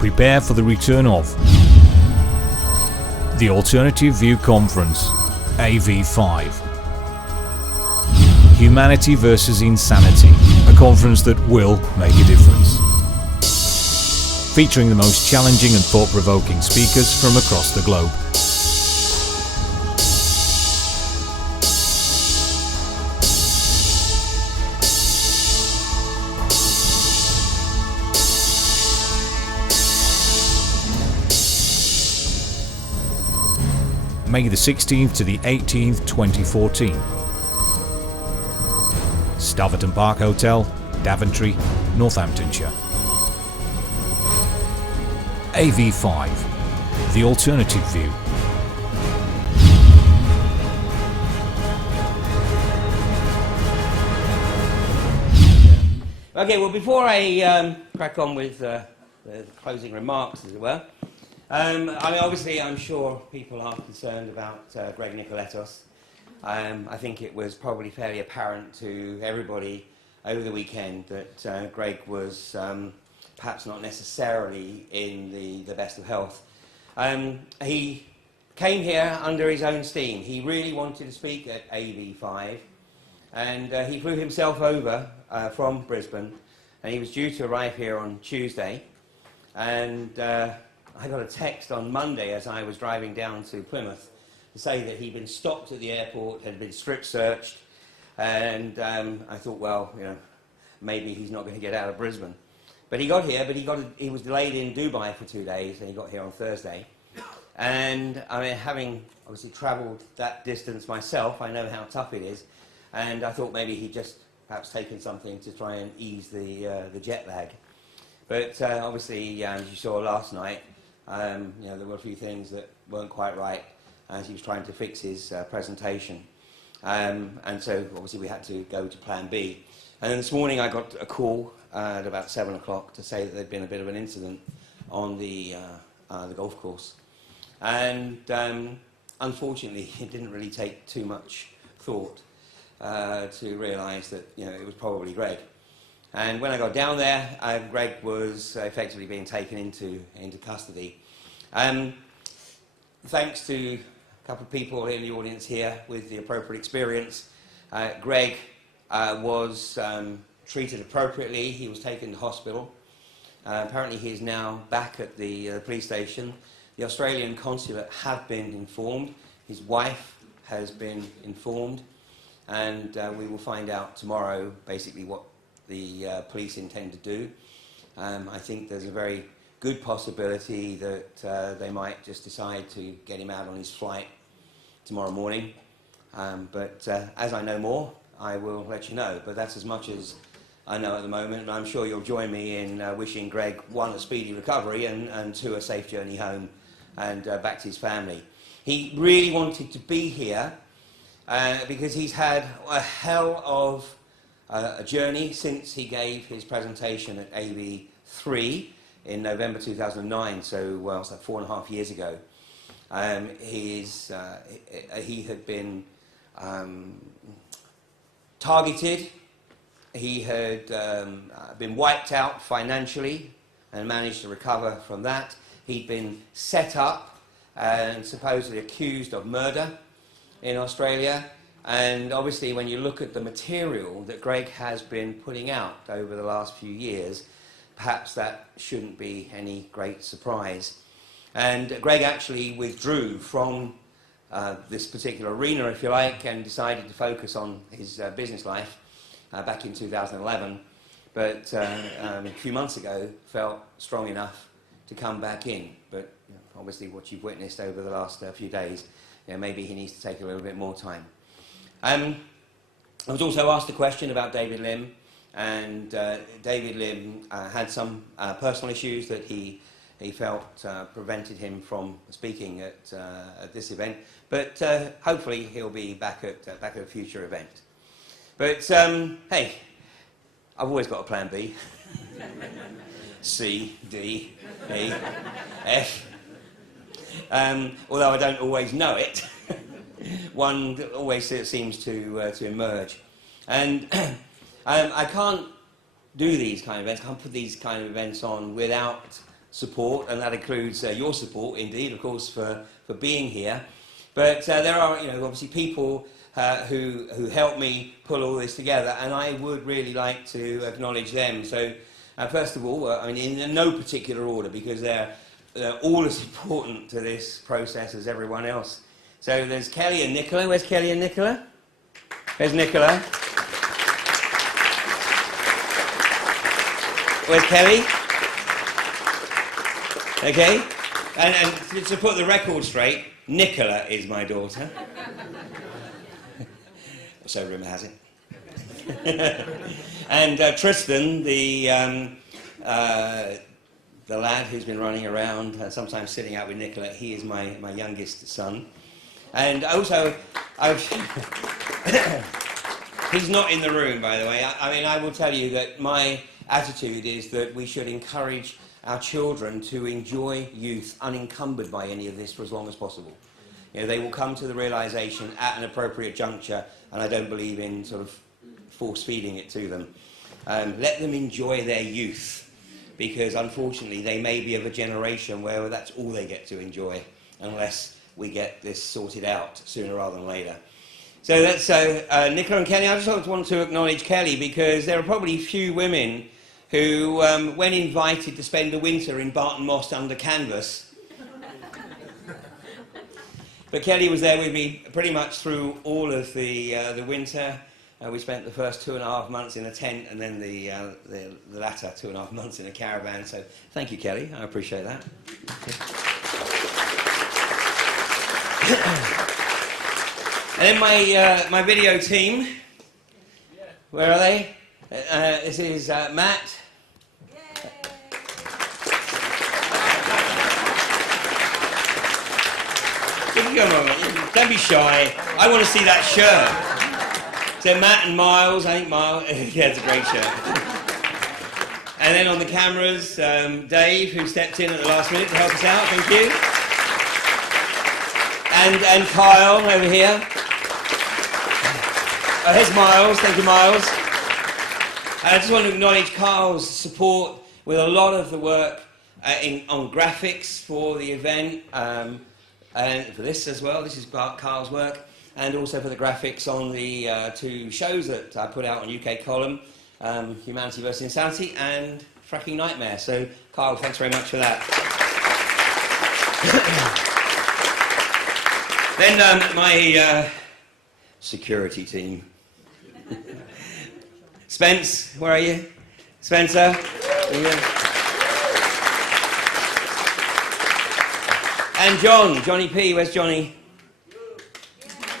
Prepare for the return of the Alternative View Conference, AV5. Humanity versus Insanity, a conference that will make a difference. Featuring the most challenging and thought-provoking speakers from across the globe. May the 16th to the 18th, 2014. Staverton Park Hotel, Daventry, Northamptonshire. AV5, the Alternative View. Okay, well, before I crack on with the closing remarks, as it were, I mean, obviously, I'm sure people are concerned about Greg Nicoletos. I think it was probably fairly apparent to everybody over the weekend that Greg was perhaps not necessarily in the best of health. He came here under his own steam. He really wanted to speak at AV5, and he flew himself over from Brisbane, and he was due to arrive here on Tuesday. And I got a text on Monday as I was driving down to Plymouth to say that he'd been stopped at the airport, had been strip searched, and I thought, well, you know, maybe he's not going to get out of Brisbane. But he got here, but he was delayed in Dubai for 2 days, and he got here on Thursday. And I mean, having obviously travelled that distance myself, I know how tough it is, and I thought maybe he'd just perhaps taken something to try and ease the jet lag. But obviously, as you saw last night, you know, there were a few things that weren't quite right as he was trying to fix his presentation. And so obviously we had to go to plan B. And then this morning I got a call at about 7 o'clock to say that there'd been a bit of an incident on the golf course. And unfortunately it didn't really take too much thought to realise that, you know, it was probably Greg. And when I got down there, Greg was effectively being taken into custody. Thanks to a couple of people in the audience here with the appropriate experience, Greg was treated appropriately. He was taken to hospital. Apparently he is now back at the police station. The Australian consulate have been informed. His wife has been informed. And we will find out tomorrow basically what the police intend to do. I think there's a very good possibility that they might just decide to get him out on his flight tomorrow morning. But as I know more, I will let you know. But that's as much as I know at the moment, and I'm sure you'll join me in wishing Greg, one, a speedy recovery, and two, a safe journey home and back to his family. He really wanted to be here because he's had a hell of a journey since he gave his presentation at AV3 in November 2009, so well, it's like 4.5 years ago. He had been targeted, he had been wiped out financially and managed to recover from that. He'd been set up and supposedly accused of murder in Australia. And obviously when you look at the material that Greg has been putting out over the last few years, perhaps that shouldn't be any great surprise. And Greg actually withdrew from this particular arena, if you like, and decided to focus on his business life back in 2011. But a few months ago felt strong enough to come back in. But you know, obviously what you've witnessed over the last few days, you know, maybe he needs to take a little bit more time. I was also asked a question about David Lim, and David Lim had some personal issues that he felt prevented him from speaking at this event, but hopefully he'll be back at a future event. But hey, I've always got a plan B. C, D, E, F. Although I don't always know it. One always seems to emerge. And I can't do these kind of events, can't put these kind of events on without support, and that includes your support, indeed, of course, for being here. But there are, obviously people who helped me pull all this together, and I would really like to acknowledge them. So, first of all, in no particular order, because they're all as important to this process as everyone else. So there's Kelly and Nicola. Where's Kelly and Nicola? Where's Nicola? Where's Kelly? Okay. And to put the record straight, Nicola is my daughter. So rumour has it. And Tristan, the lad who's been running around, sometimes sitting out with Nicola, he is my youngest son. And also, he's not in the room, by the way. I will tell you that my attitude is that we should encourage our children to enjoy youth unencumbered by any of this for as long as possible. They will come to the realisation at an appropriate juncture, and I don't believe in sort of force-feeding it to them. Let them enjoy their youth, because unfortunately they may be of a generation where that's all they get to enjoy, unless we get this sorted out sooner rather than later. So that's Nicola and Kelly. I just want to acknowledge Kelly, because there are probably few women who, when invited to spend the winter in Barton Moss under canvas, but Kelly was there with me pretty much through all of the winter. We spent the first 2.5 months in a tent, and then the latter 2.5 months in a caravan. So thank you, Kelly. I appreciate that. And then my video team. Where are they? This is Matt. Don't be shy. I want to see that shirt. So Matt and Miles, I think Miles, yeah, it's a great shirt. And then on the cameras, Dave, who stepped in at the last minute to help us out, thank you. And Kyle over here. Oh, here's Miles, thank you, Miles. I just want to acknowledge Kyle's support with a lot of the work on graphics for the event, and for this as well. This is Kyle's work, and also for the graphics on the 2 shows that I put out on UK Column, Humanity vs Insanity and Fracking Nightmare. So Kyle, thanks very much for that. Then my security team. Spence, where are you? Spencer? And Johnny P, where's Johnny?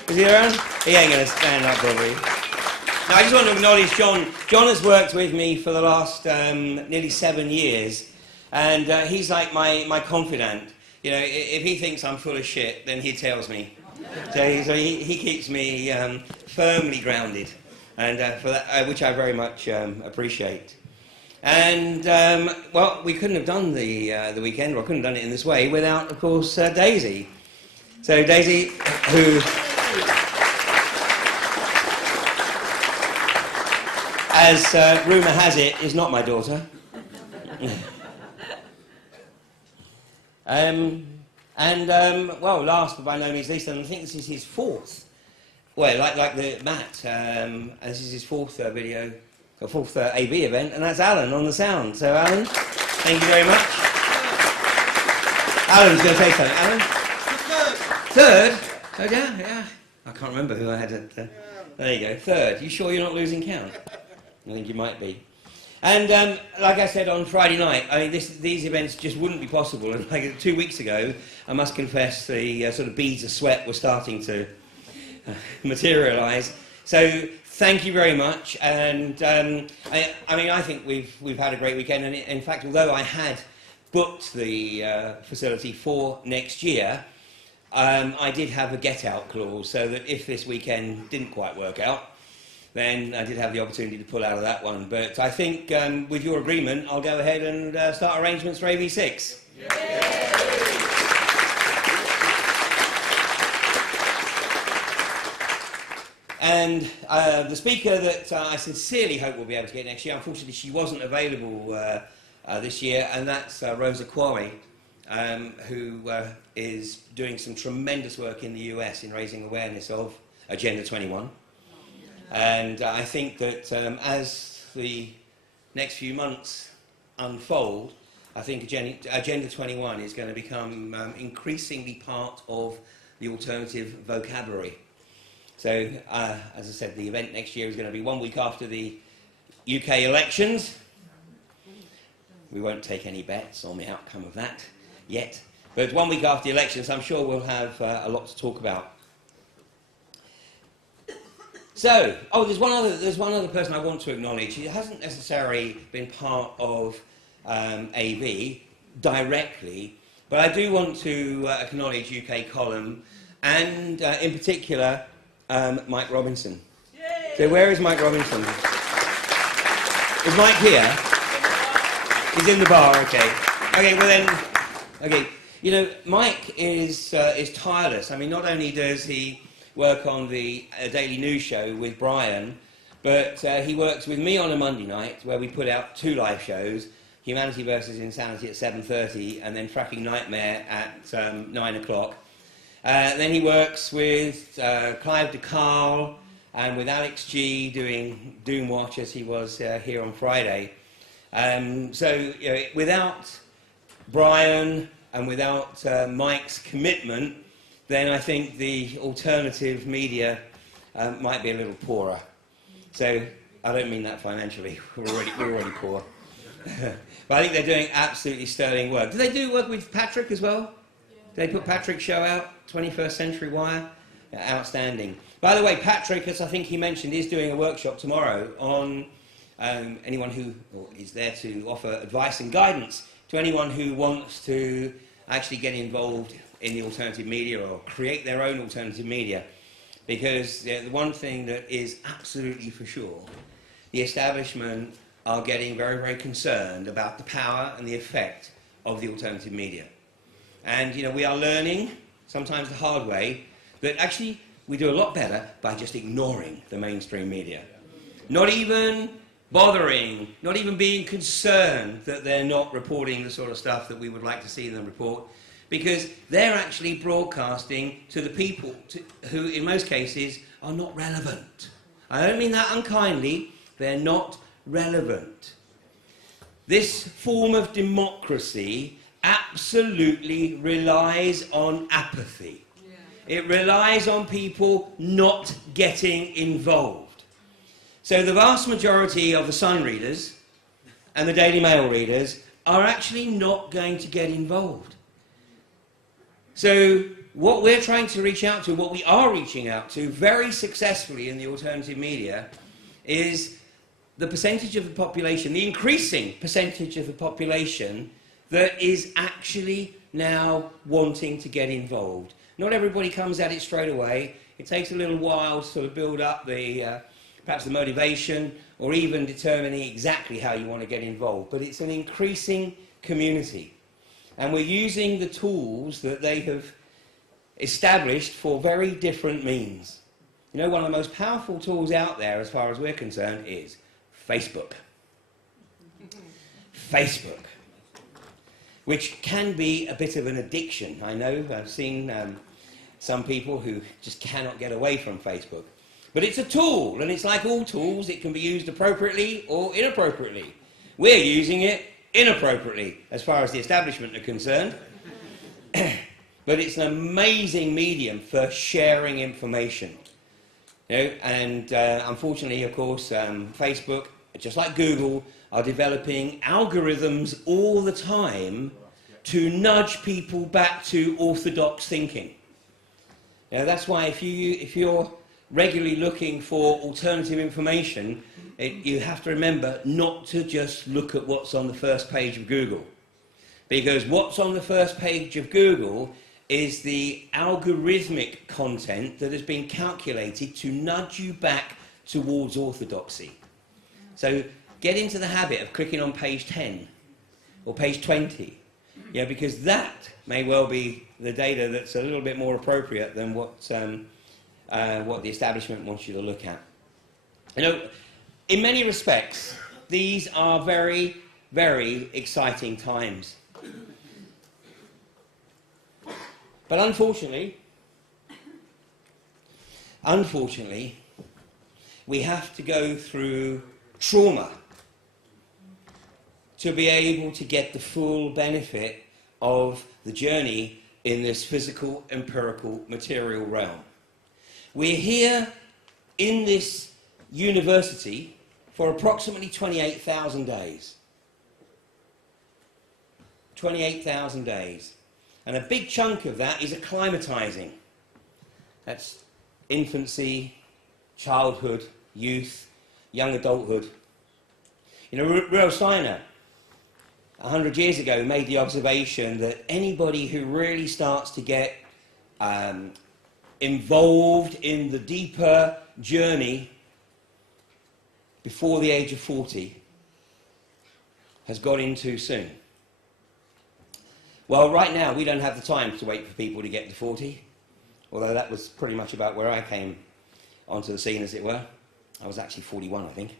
Is he around? He ain't going to stand up probably. Now I just want to acknowledge John. John has worked with me for the last nearly 7 years, and he's like my confidant. If he thinks I'm full of shit, then he tells me. So he keeps me firmly grounded, and for that, which I very much appreciate. And well, we couldn't have done the weekend, or I couldn't have done it in this way without, of course, Daisy. So Daisy, who, as rumour has it, is not my daughter. Well, last but by no means least, and I think this is his 4th. Well, like the Matt, this is his 4th video. A 4th AV event, and that's Alan on the sound. So Alan, thank you very much. Alan's going to say something. Alan? Third? Oh yeah. I can't remember who I had at... there you go, 3rd. You sure you're not losing count? I think you might be. And like I said on Friday night, these events just wouldn't be possible. And like 2 weeks ago, I must confess, the sort of beads of sweat were starting to materialise. So thank you very much, and I think we've had a great weekend, and in fact, although I had booked the facility for next year, I did have a get-out clause, so that if this weekend didn't quite work out, then I did have the opportunity to pull out of that one. But I think with your agreement, I'll go ahead and start arrangements for AV6. And the speaker that I sincerely hope we'll be able to get next year, unfortunately she wasn't available this year, and that's Rosa Quarry, who is doing some tremendous work in the US in raising awareness of Agenda 21. And I think that as the next few months unfold, I think Agenda 21 is going to become increasingly part of the alternative vocabulary. So, as I said, the event next year is going to be 1 week after the UK elections. We won't take any bets on the outcome of that yet. But 1 week after the elections, I'm sure we'll have a lot to talk about. So, there's one other person I want to acknowledge. He hasn't necessarily been part of AV directly, but I do want to acknowledge UK Column and, in particular, Mike Robinson. Yay! So where is Mike Robinson? Is Mike here? He's in the bar, okay. Okay, well then, okay. You know, Mike is tireless. I mean, not only does he work on the Daily News Show with Brian, but he works with me on a Monday night where we put out 2 live shows, Humanity versus Insanity at 7:30 and then Fracking Nightmare at 9 o'clock. Then he works with Clive DeCarl and with Alex G doing Doom Watch as he was here on Friday. So you know, without Brian and without Mike's commitment, then I think the alternative media might be a little poorer. So I don't mean that financially, we're already poor. But I think they're doing absolutely sterling work. Do they do work with Patrick as well? They put Patrick's show out, 21st Century Wire. Yeah, outstanding. By the way, Patrick, as I think he mentioned, is doing a workshop tomorrow on anyone who is there to offer advice and guidance to anyone who wants to actually get involved in the alternative media or create their own alternative media. Because the one thing that is absolutely for sure, the establishment are getting very, very concerned about the power and the effect of the alternative media. And, you know, we are learning, sometimes the hard way, that actually we do a lot better by just ignoring the mainstream media. Not even bothering, not even being concerned that they're not reporting the sort of stuff that we would like to see them report, because they're actually broadcasting to the people who, in most cases, are not relevant. I don't mean that unkindly, they're not relevant. This form of democracy absolutely relies on apathy. Yeah. It relies on people not getting involved. So the vast majority of the Sun readers and the Daily Mail readers are actually not going to get involved. So what we're trying to reach out to, what we are reaching out to very successfully in the alternative media, is the percentage of the population, the increasing percentage of the population that is actually now wanting to get involved. Not everybody comes at it straight away. It takes a little while to sort of build up the, perhaps the motivation, or even determining exactly how you want to get involved. But it's an increasing community. And we're using the tools that they have established for very different means. You know, one of the most powerful tools out there, as far as we're concerned, is Facebook. Facebook. Which can be a bit of an addiction. I know, I've seen some people who just cannot get away from Facebook. But it's a tool, and it's like all tools, it can be used appropriately or inappropriately. We're using it inappropriately, as far as the establishment are concerned. But it's an amazing medium for sharing information. You know, and unfortunately, of course, Facebook, just like Google, are developing algorithms all the time to nudge people back to orthodox thinking. You know, that's why if you're regularly looking for alternative information, you have to remember not to just look at what's on the first page of Google. Because what's on the first page of Google is the algorithmic content that has been calculated to nudge you back towards orthodoxy. So get into the habit of clicking on page 10 or page 20, yeah, because that may well be the data that's a little bit more appropriate than what the establishment wants you to look at. You know, in many respects, these are very very exciting times. But unfortunately, we have to go through trauma to be able to get the full benefit of the journey in this physical, empirical, material realm. We're here in this university for approximately 28,000 days. 28,000 days. And a big chunk of that is acclimatizing. That's infancy, childhood, youth, young adulthood. You know, Rudolf Steiner, 100 years ago, made the observation that anybody who really starts to get involved in the deeper journey before the age of 40 has got in too soon. Well, right now, we don't have the time to wait for people to get to 40, although that was pretty much about where I came onto the scene, as it were. I was actually 41, I think.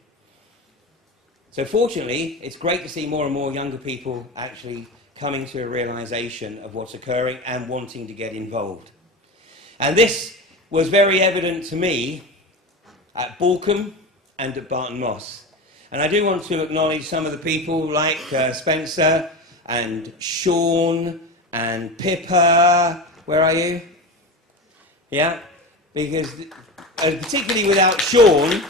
So fortunately, it's great to see more and more younger people actually coming to a realization of what's occurring and wanting to get involved. And this was very evident to me at Balcombe and at Barton Moss. And I do want to acknowledge some of the people like Spencer and Sean and Pippa. Where are you? Yeah? Because particularly without Sean,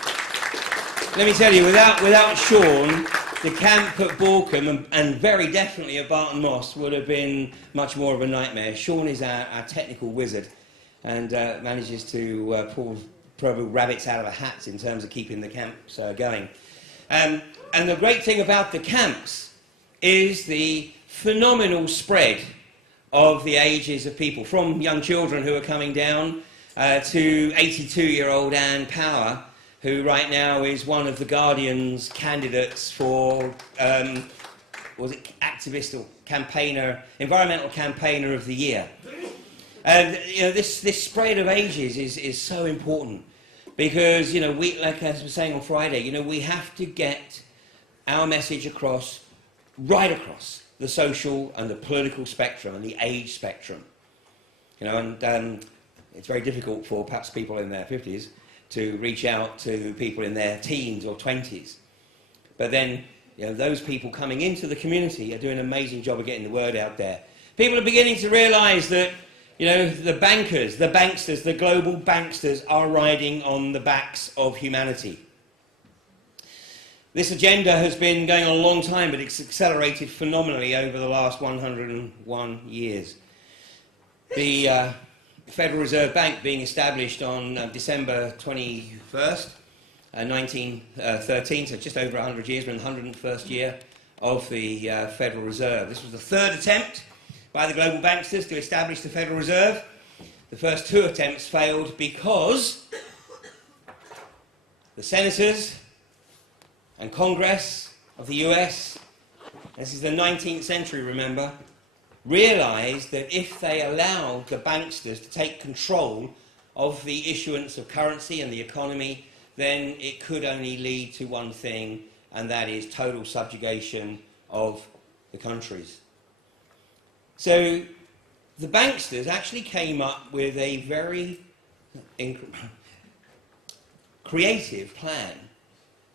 let me tell you, without Sean, the camp at Balcombe and very definitely at Barton Moss would have been much more of a nightmare. Sean is our technical wizard and manages to pull probably rabbits out of a hat in terms of keeping the camps going. And the great thing about the camps is the phenomenal spread of the ages of people, from young children who are coming down to 82-year-old Anne Power, who right now is one of the Guardian's candidates for, was it activist or campaigner, environmental campaigner of the year. And you know, this spread of ages is so important because, you know, we, like I was saying on Friday, you know, we have to get our message across, right across the social and the political spectrum and the age spectrum. You know, and it's very difficult for perhaps people in their 50s to reach out to people in their teens or 20s. But then, you know, those people coming into the community are doing an amazing job of getting the word out there. People are beginning to realise that, you know, the bankers, the banksters, the global banksters are riding on the backs of humanity. This agenda has been going on a long time, but it's accelerated phenomenally over the last 101 years. The Federal Reserve Bank being established on December 21st, 1913, so just over 100 years, we're in the 101st year of the Federal Reserve. This was the third attempt by the global banksters to establish the Federal Reserve. The first two attempts failed because the senators and Congress of the US, this is the 19th century, remember, realised that if they allowed the banksters to take control of the issuance of currency and the economy, then it could only lead to one thing, and that is total subjugation of the countries. So the banksters actually came up with a very creative plan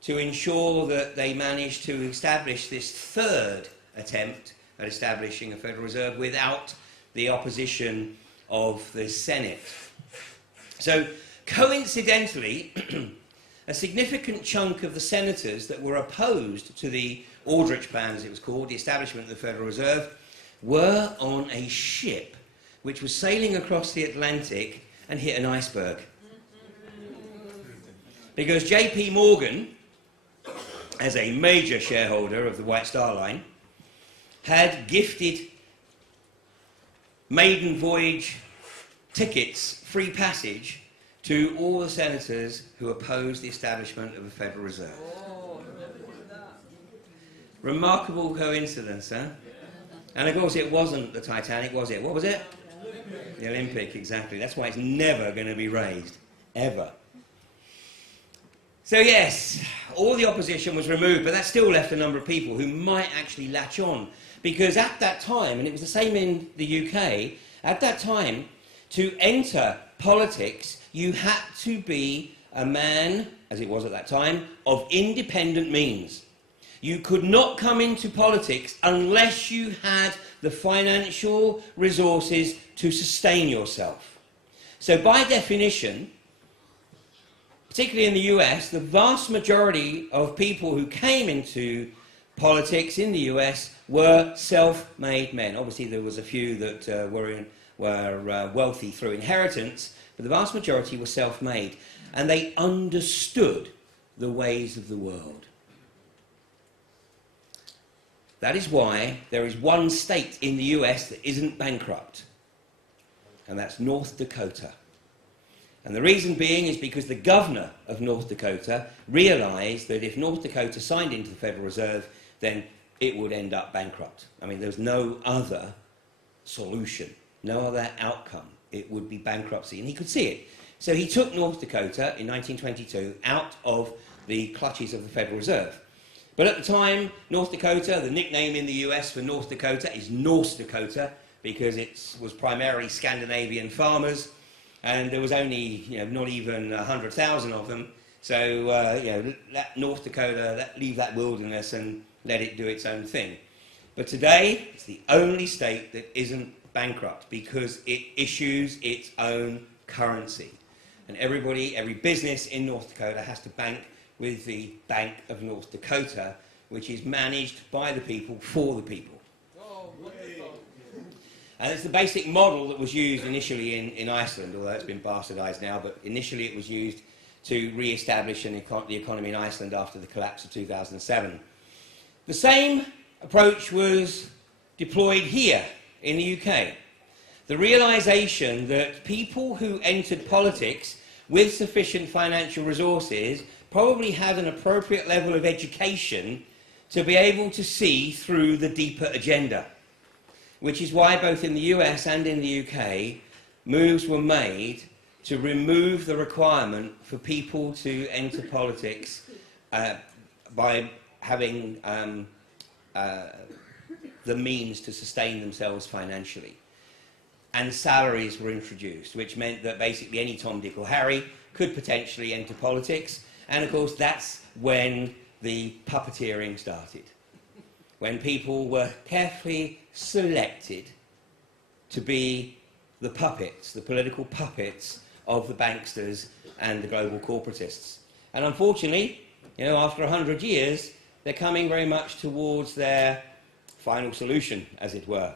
to ensure that they managed to establish this third attempt at establishing a Federal Reserve without the opposition of the Senate. So, coincidentally, a significant chunk of the senators that were opposed to the Aldrich Plan, as it was called, the establishment of the Federal Reserve, were on a ship which was sailing across the Atlantic and hit an iceberg. Because J.P. Morgan, as a major shareholder of the White Star Line, had gifted maiden voyage tickets, free passage, to all the senators who opposed the establishment of a Federal Reserve. Oh, remarkable coincidence, huh? And of course it wasn't the Titanic, was it? What was it? The Olympic, exactly. That's why it's never going to be raised, ever. So yes, all the opposition was removed, but that still left a number of people who might actually latch on. Because at that time, and it was the same in the UK, at that time, to enter politics, you had to be a man, as it was at that time, of independent means. You could not come into politics unless you had the financial resources to sustain yourself. So by definition, particularly in the US, the vast majority of people who came into politics in the US were self-made men. Obviously there was a few that were wealthy through inheritance, but the vast majority were self-made, and they understood the ways of the world. That is why there is one state in the US that isn't bankrupt, and that's North Dakota. And the reason being is because the governor of North Dakota realised that if North Dakota signed into the Federal Reserve, then it would end up bankrupt. I mean, there's no other solution, no other outcome. It would be bankruptcy, and he could see it. So he took North Dakota in 1922 out of the clutches of the Federal Reserve. But at the time, North Dakota, the nickname in the US for North Dakota is North Dakota, because it was primarily Scandinavian farmers, and there was only, not even 100,000 of them. So, let North Dakota, leave that wilderness and let it do its own thing. But today, it's the only state that isn't bankrupt because it issues its own currency. And every business in North Dakota has to bank with the Bank of North Dakota, which is managed by the people for the people. Oh, wonderful. And it's the basic model that was used initially in Iceland, although it's been bastardised now, but initially it was used to re-establish the economy in Iceland after the collapse of 2007. The same approach was deployed here in the UK. The realisation that people who entered politics with sufficient financial resources probably had an appropriate level of education to be able to see through the deeper agenda, which is why both in the US and in the UK, moves were made to remove the requirement for people to enter politics by having the means to sustain themselves financially. And salaries were introduced, which meant that basically any Tom, Dick or Harry could potentially enter politics. And of course, that's when the puppeteering started, when people were carefully selected to be the puppets, the political puppets of the banksters and the global corporatists. And unfortunately, after 100 years, they're coming very much towards their final solution, as it were.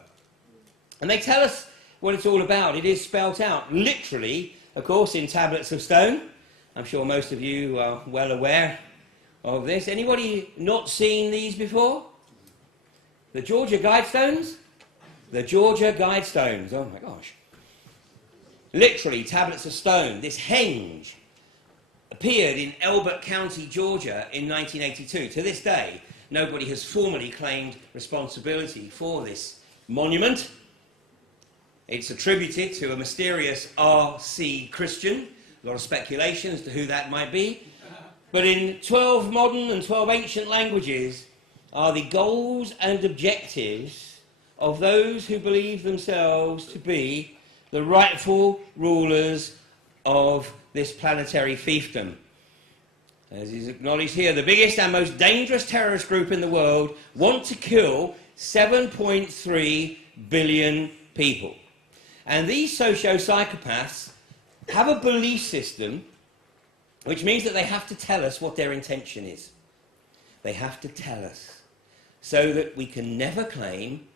And they tell us what it's all about. It is spelt out, literally, of course, in tablets of stone. I'm sure most of you are well aware of this. Anybody not seen these before? The Georgia Guidestones? The Georgia Guidestones. Oh my gosh. Literally, tablets of stone. This henge appeared in Elbert County, Georgia in 1982. To this day, nobody has formally claimed responsibility for this monument. It's attributed to a mysterious R.C. Christian. A lot of speculation as to who that might be. But in 12 modern and 12 ancient languages are the goals and objectives of those who believe themselves to be the rightful rulers of this planetary fiefdom. As is acknowledged here, the biggest and most dangerous terrorist group in the world want to kill 7.3 billion people. And these socio-psychopaths have a belief system which means that they have to tell us what their intention is. They have to tell us so that we can never claim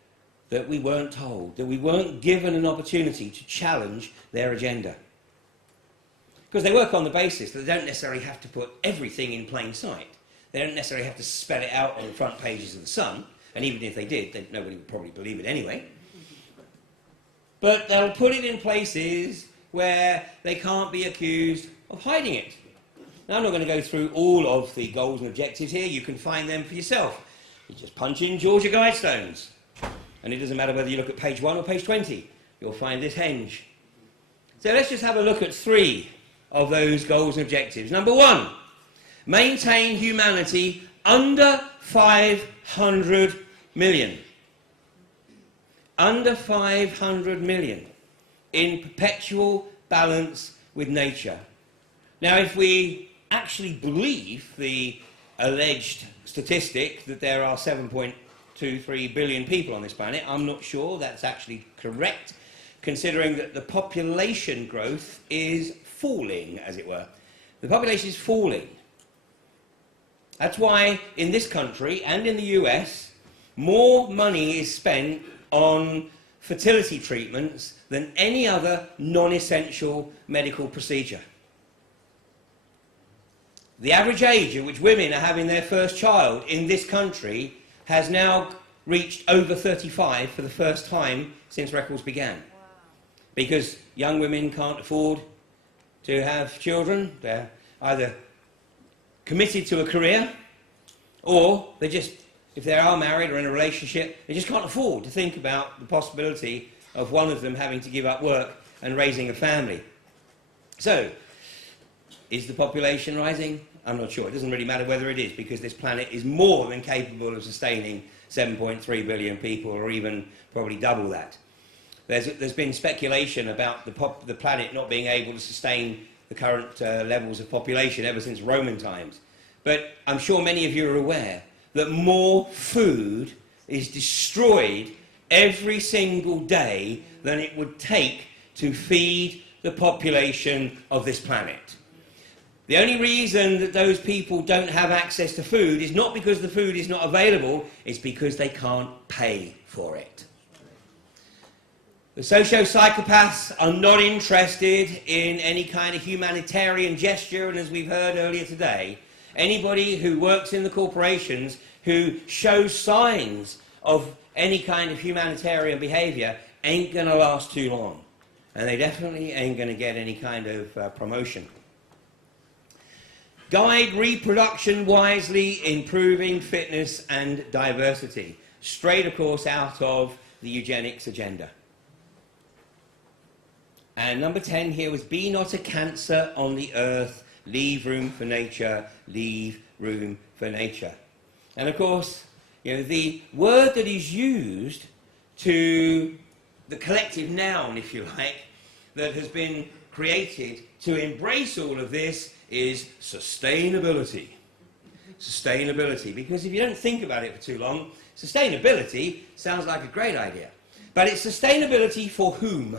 that we weren't told, that we weren't given an opportunity to challenge their agenda. Because they work on the basis that they don't necessarily have to put everything in plain sight. They don't necessarily have to spell it out on the front pages of the Sun, and even if they did, nobody would probably believe it anyway. But they'll put it in places where they can't be accused of hiding it. Now, I'm not going to go through all of the goals and objectives here. You can find them for yourself. You just punch in Georgia Guidestones. And it doesn't matter whether you look at page 1 or page 20. You'll find this henge. So let's just have a look at 3 of those goals and objectives. Number 1, maintain humanity under 500 million. Under 500 million in perpetual balance with nature. Now, if we actually believe the alleged statistic that there are 7.23 billion people on this planet, I'm not sure that's actually correct, considering that the population growth is falling, as it were. The population is falling. That's why in this country and in the US, more money is spent on fertility treatments than any other non-essential medical procedure. The average age at which women are having their first child in this country has now reached over 35 for the first time since records began. Wow. Because young women can't afford to have children. They're either committed to a career, or they just, if they are married or in a relationship, they just can't afford to think about the possibility of one of them having to give up work and raising a family. So, is the population rising? I'm not sure. It doesn't really matter whether it is, because this planet is more than capable of sustaining 7.3 billion people, or even probably double that. There's been speculation about the planet not being able to sustain the current levels of population ever since Roman times. But I'm sure many of you are aware that more food is destroyed every single day than it would take to feed the population of this planet. The only reason that those people don't have access to food is not because the food is not available, it's because they can't pay for it. The socio-psychopaths are not interested in any kind of humanitarian gesture, and as we've heard earlier today, anybody who works in the corporations who shows signs of any kind of humanitarian behaviour ain't going to last too long. And they definitely ain't going to get any kind of promotion. Guide reproduction wisely, improving fitness and diversity. Straight, of course, out of the eugenics agenda. And number 10 here was, be not a cancer on the earth, leave room for nature, leave room for nature. And of course, you know, the word that is used to the collective noun, if you like, that has been created to embrace all of this is sustainability. Sustainability, because if you don't think about it for too long, sustainability sounds like a great idea. But it's sustainability for whom?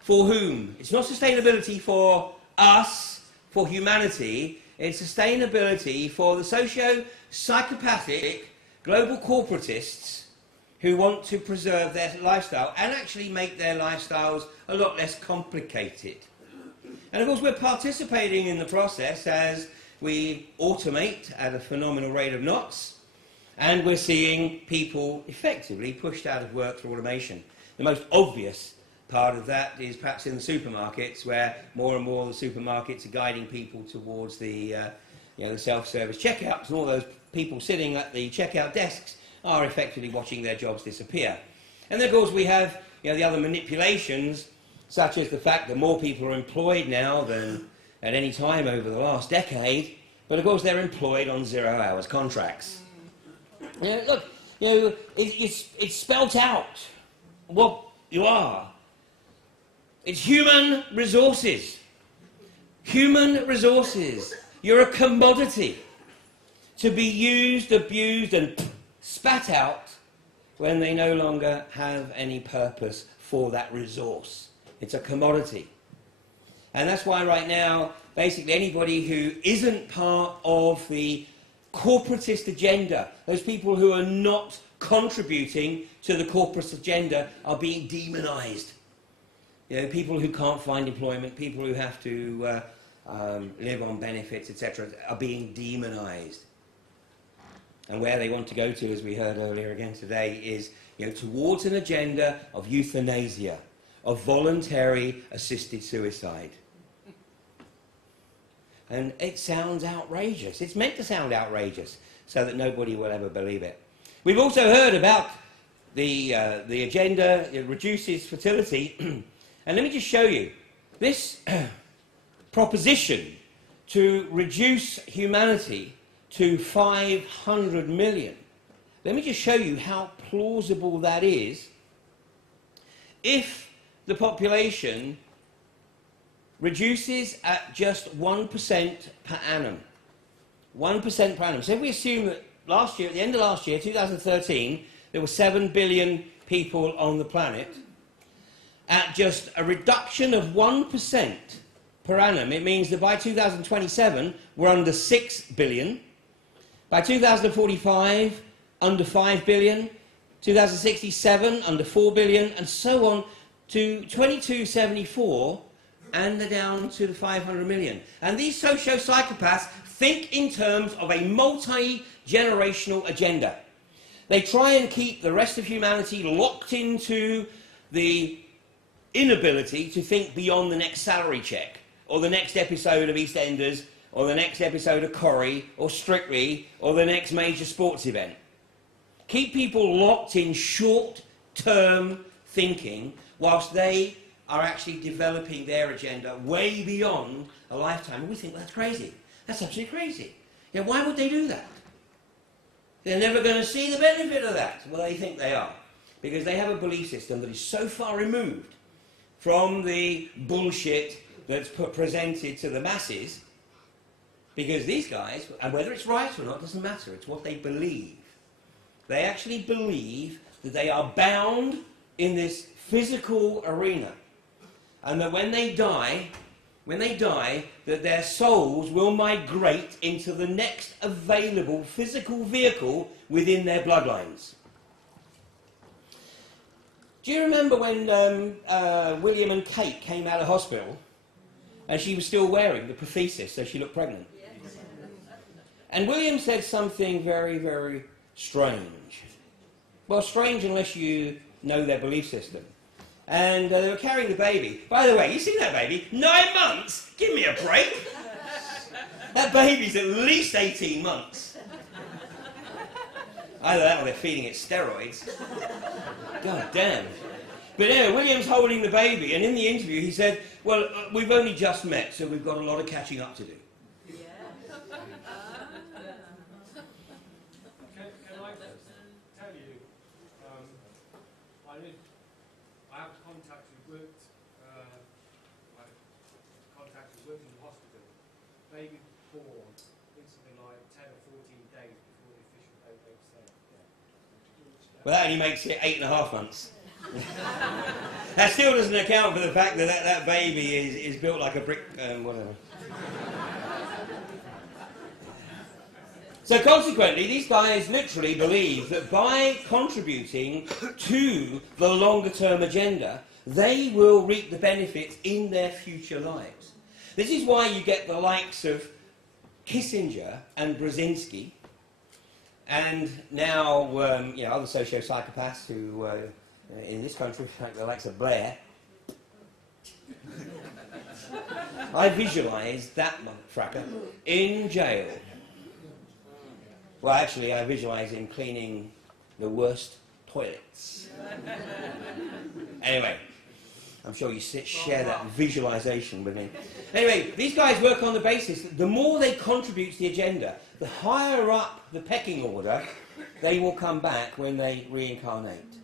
For whom? It's not sustainability for us, for humanity. It's sustainability for the socio-psychopathic global corporatists who want to preserve their lifestyle and actually make their lifestyles a lot less complicated. And of course we're participating in the process as we automate at a phenomenal rate of knots, and we're seeing people effectively pushed out of work through automation. The most obvious part of that is perhaps in the supermarkets, where more and more the supermarkets are guiding people towards the self-service checkouts, and all those people sitting at the checkout desks are effectively watching their jobs disappear. And then of course we have the other manipulations, such as the fact that more people are employed now than at any time over the last decade, but of course they're employed on 0 hours contracts. Look, it's spelt out what you are. It's human resources. Human resources. You're a commodity to be used, abused, and spat out when they no longer have any purpose for that resource. It's a commodity. And that's why right now, basically anybody who isn't part of the corporatist agenda, those people who are not contributing to the corporatist agenda, are being demonised. People who can't find employment, people who have to live on benefits, etc., are being demonised. And where they want to go to, as we heard earlier again today, is towards an agenda of euthanasia, of voluntary assisted suicide. And it sounds outrageous. It's meant to sound outrageous so that nobody will ever believe it. We've also heard about the agenda. It reduces fertility. And let me just show you. This proposition to reduce humanity to 500 million. Let me just show you how plausible that is if the population reduces at just 1% per annum. 1% per annum. So if we assume that last year, at the end of last year, 2013, there were 7 billion people on the planet, at just a reduction of 1% per annum, it means that by 2027, we're under 6 billion. By 2045, under 5 billion. 2067, under 4 billion, and so on to 2274, and they're down to the 500 million. And these socio-psychopaths think in terms of a multi-generational agenda. They try and keep the rest of humanity locked into the inability to think beyond the next salary check, or the next episode of EastEnders, or the next episode of Corrie, or Strictly, or the next major sports event. Keep people locked in short-term thinking whilst they are actually developing their agenda way beyond a lifetime. And we think, well, that's crazy. That's absolutely crazy. Yeah, why would they do that? They're never going to see the benefit of that. Well, they think they are. Because they have a belief system that is so far removed from the bullshit that's presented to the masses, because these guys, and whether it's right or not doesn't matter, it's what they believe. They actually believe that they are bound in this physical arena, and that when they die, that their souls will migrate into the next available physical vehicle within their bloodlines. Do you remember when William and Kate came out of hospital and she was still wearing the prosthesis, so she looked pregnant? Yes. And William said something very, very strange. Well, strange unless you know their belief system. And they were carrying the baby. By the way, you seen that baby? 9 months? Give me a break. That baby's at least 18 months. Either that or they're feeding it steroids. God damn. But yeah, William's holding the baby, and in the interview he said, well, we've only just met, so we've got a lot of catching up to do. Can I tell you, I have contacts who worked in the hospital. Baby born, I think something like 10 or 14 days before the official date they said. Yeah. Well, that only makes it 8.5 months. That still doesn't account for the fact that that baby is built like a brick, whatever. So consequently, these guys literally believe that by contributing to the longer-term agenda, they will reap the benefits in their future lives. This is why you get the likes of Kissinger and Brzezinski, and now other socio-psychopaths who, in this country, like the likes of Blair. I visualise that motherfucker in jail. Well, actually, I visualise him cleaning the worst toilets. Anyway, I'm sure you share that visualisation with me. Anyway, these guys work on the basis that the more they contribute to the agenda, the higher up the pecking order they will come back when they reincarnate.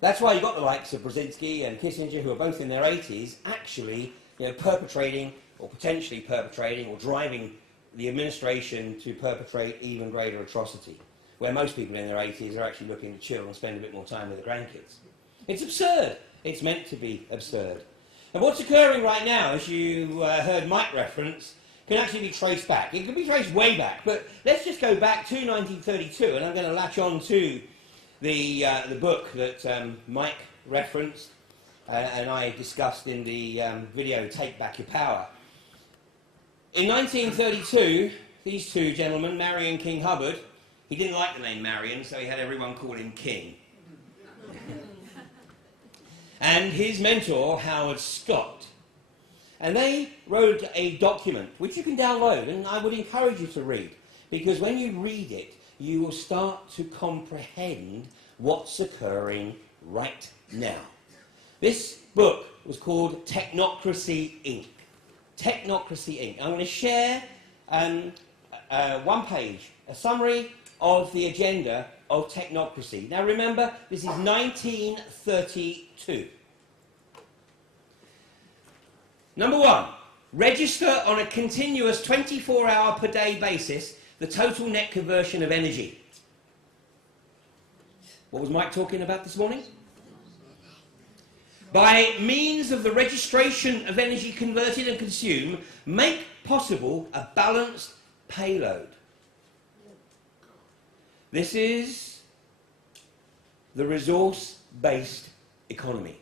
That's why you've got the likes of Brzezinski and Kissinger, who are both in their 80s, actually perpetrating, or potentially perpetrating, or driving the administration to perpetrate even greater atrocity, where most people in their 80s are actually looking to chill and spend a bit more time with their grandkids. It's absurd. It's meant to be absurd. And what's occurring right now, as you heard Mike reference, can actually be traced back. It can be traced way back, but let's just go back to 1932, and I'm going to latch on to the book that Mike referenced and I discussed in the video Take Back Your Power. In 1932, these two gentlemen, Marion King Hubbard, he didn't like the name Marion, so he had everyone call him King. And his mentor, Howard Scott. And they wrote a document, which you can download, and I would encourage you to read, because when you read it, you will start to comprehend what's occurring right now. This book was called Technocracy, Inc. Technocracy Inc. I'm going to share one page, a summary of the agenda of technocracy. Now remember, this is 1932. Number one, register on a continuous 24-hour per day basis the total net conversion of energy. What was Mike talking about this morning? By means of the registration of energy converted and consumed, make possible a balanced payload. This is the resource-based economy.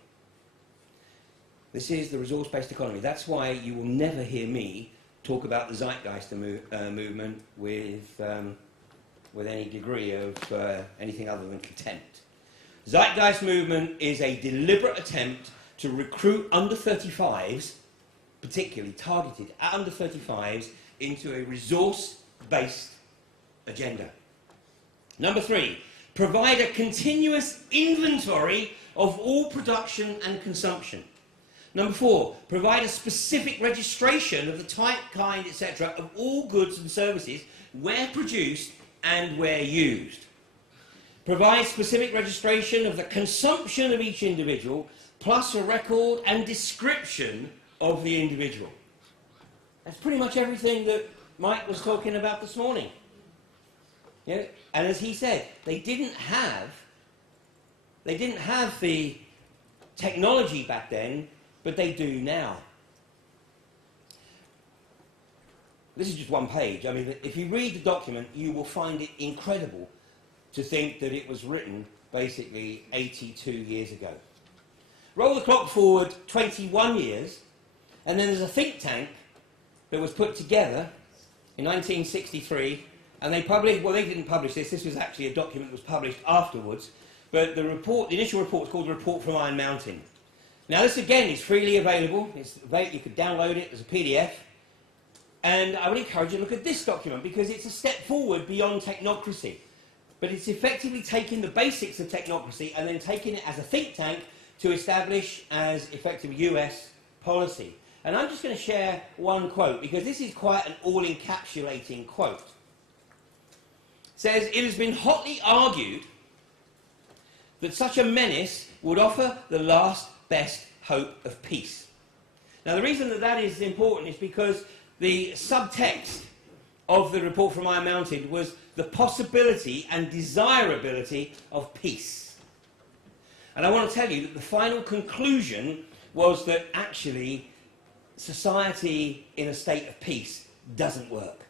This is the resource-based economy. That's why you will never hear me talk about the zeitgeist movement with any degree of anything other than contempt. Zeitgeist movement is a deliberate attempt to recruit under 35s, particularly targeted at under 35s, into a resource-based agenda. Number three, provide a continuous inventory of all production and consumption. Number four, provide a specific registration of the type, kind, etc. of all goods and services where produced and where used. Provide specific registration of the consumption of each individual, plus a record and description of the individual. That's pretty much everything that Mike was talking about this morning. Yeah? And as he said, they didn't have the technology back then, but they do now. This is just one page. I mean, if you read the document, you will find it incredible to think that it was written basically 82 years ago. Roll the clock forward 21 years, and then there's a think tank that was put together in 1963, and they published, well, they didn't publish this, this was actually a document that was published afterwards, but the initial report is called the Report from Iron Mountain. Now this again is freely available, you could download it as a PDF, and I would encourage you to look at this document because it's a step forward beyond technocracy. But it's effectively taking the basics of technocracy and then taking it as a think tank to establish as effective US policy. And I'm just going to share one quote because this is quite an all-encapsulating quote. It says, "It has been hotly argued that such a menace would offer the last best hope of peace." Now the reason that that is important is because the subtext of the report from Iron Mountain was the possibility and desirability of peace. And I want to tell you that the final conclusion was that actually society in a state of peace doesn't work.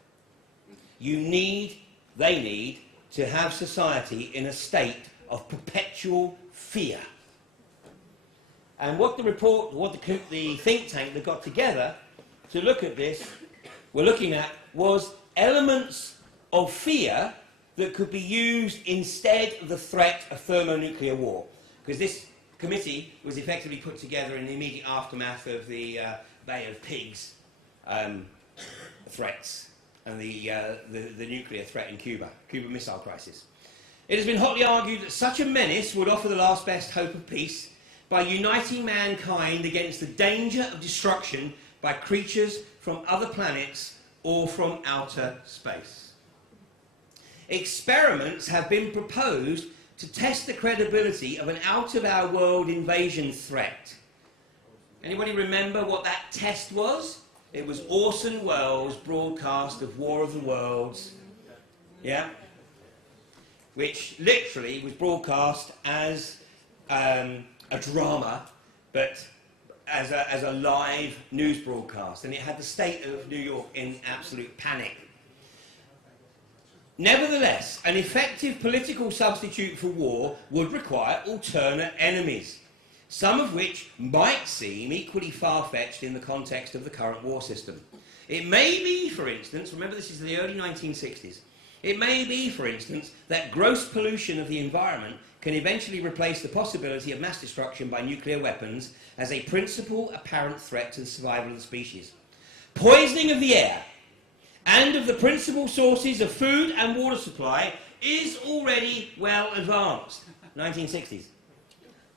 They need to have society in a state of perpetual fear. And what the think tank that got together to look at this were looking at was elements of fear that could be used instead of the threat of thermonuclear war. Because this committee was effectively put together in the immediate aftermath of the Bay of Pigs threats and the nuclear threat in Cuba Missile Crisis. It has been hotly argued that such a menace would offer the last best hope of peace by uniting mankind against the danger of destruction by creatures from other planets or from outer space. Experiments have been proposed to test the credibility of an out-of-our-world invasion threat. Anybody remember what that test was? It was Orson Welles' broadcast of War of the Worlds, yeah, which literally was broadcast as a drama, but as a live news broadcast, and it had the state of New York in absolute panic. Nevertheless, an effective political substitute for war would require alternate enemies, some of which might seem equally far-fetched in the context of the current war system. It may be, for instance, remember this is the early 1960s, it may be, for instance, that gross pollution of the environment can eventually replace the possibility of mass destruction by nuclear weapons as a principal apparent threat to the survival of the species. Poisoning of the air and of the principal sources of food and water supply is already well advanced, 1960s,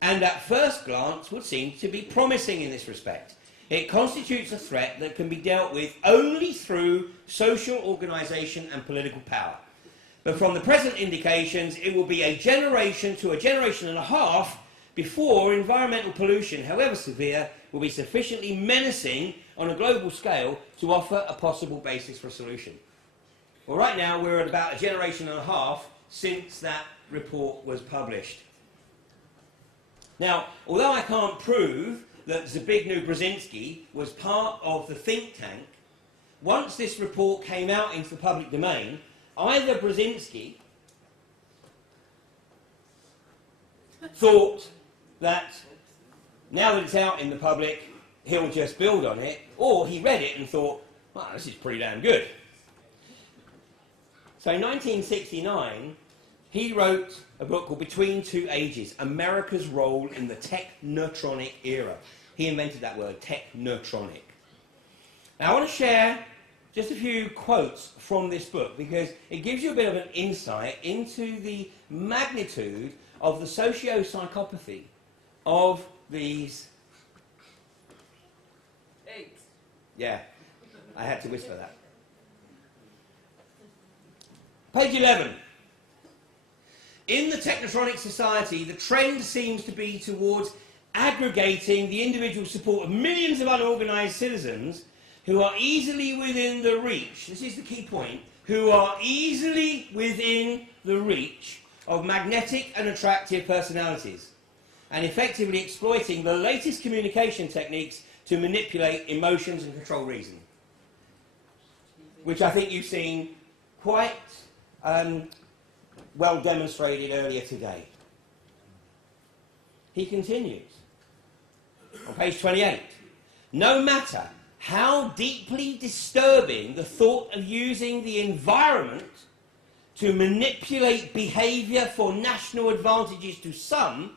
and at first glance would seem to be promising in this respect. It constitutes a threat that can be dealt with only through social organisation and political power. But from the present indications, it will be a generation to a generation and a half before environmental pollution, however severe, will be sufficiently menacing on a global scale to offer a possible basis for a solution. Well, right now we're at about a generation and a half since that report was published. Now, although I can't prove that Zbigniew Brzezinski was part of the think tank, once this report came out into the public domain, either Brzezinski thought that now that it's out in the public, he'll just build on it, or he read it and thought, wow, this is pretty damn good. So in 1969, he wrote a book called Between Two Ages, America's Role in the Technotronic Era. He invented that word, technotronic. Now I want to share just a few quotes from this book because it gives you a bit of an insight into the magnitude of the socio-psychopathy of these... Eggs. Yeah, I had to whisper that. Page 11. In the technotronic society, the trend seems to be towards aggregating the individual support of millions of unorganised citizens who are easily within the reach, this is the key point, who are easily within the reach of magnetic and attractive personalities, and effectively exploiting the latest communication techniques to manipulate emotions and control reason. Which I think you've seen quite well demonstrated earlier today. He continues on page 28. No matter how deeply disturbing the thought of using the environment to manipulate behaviour for national advantages to some,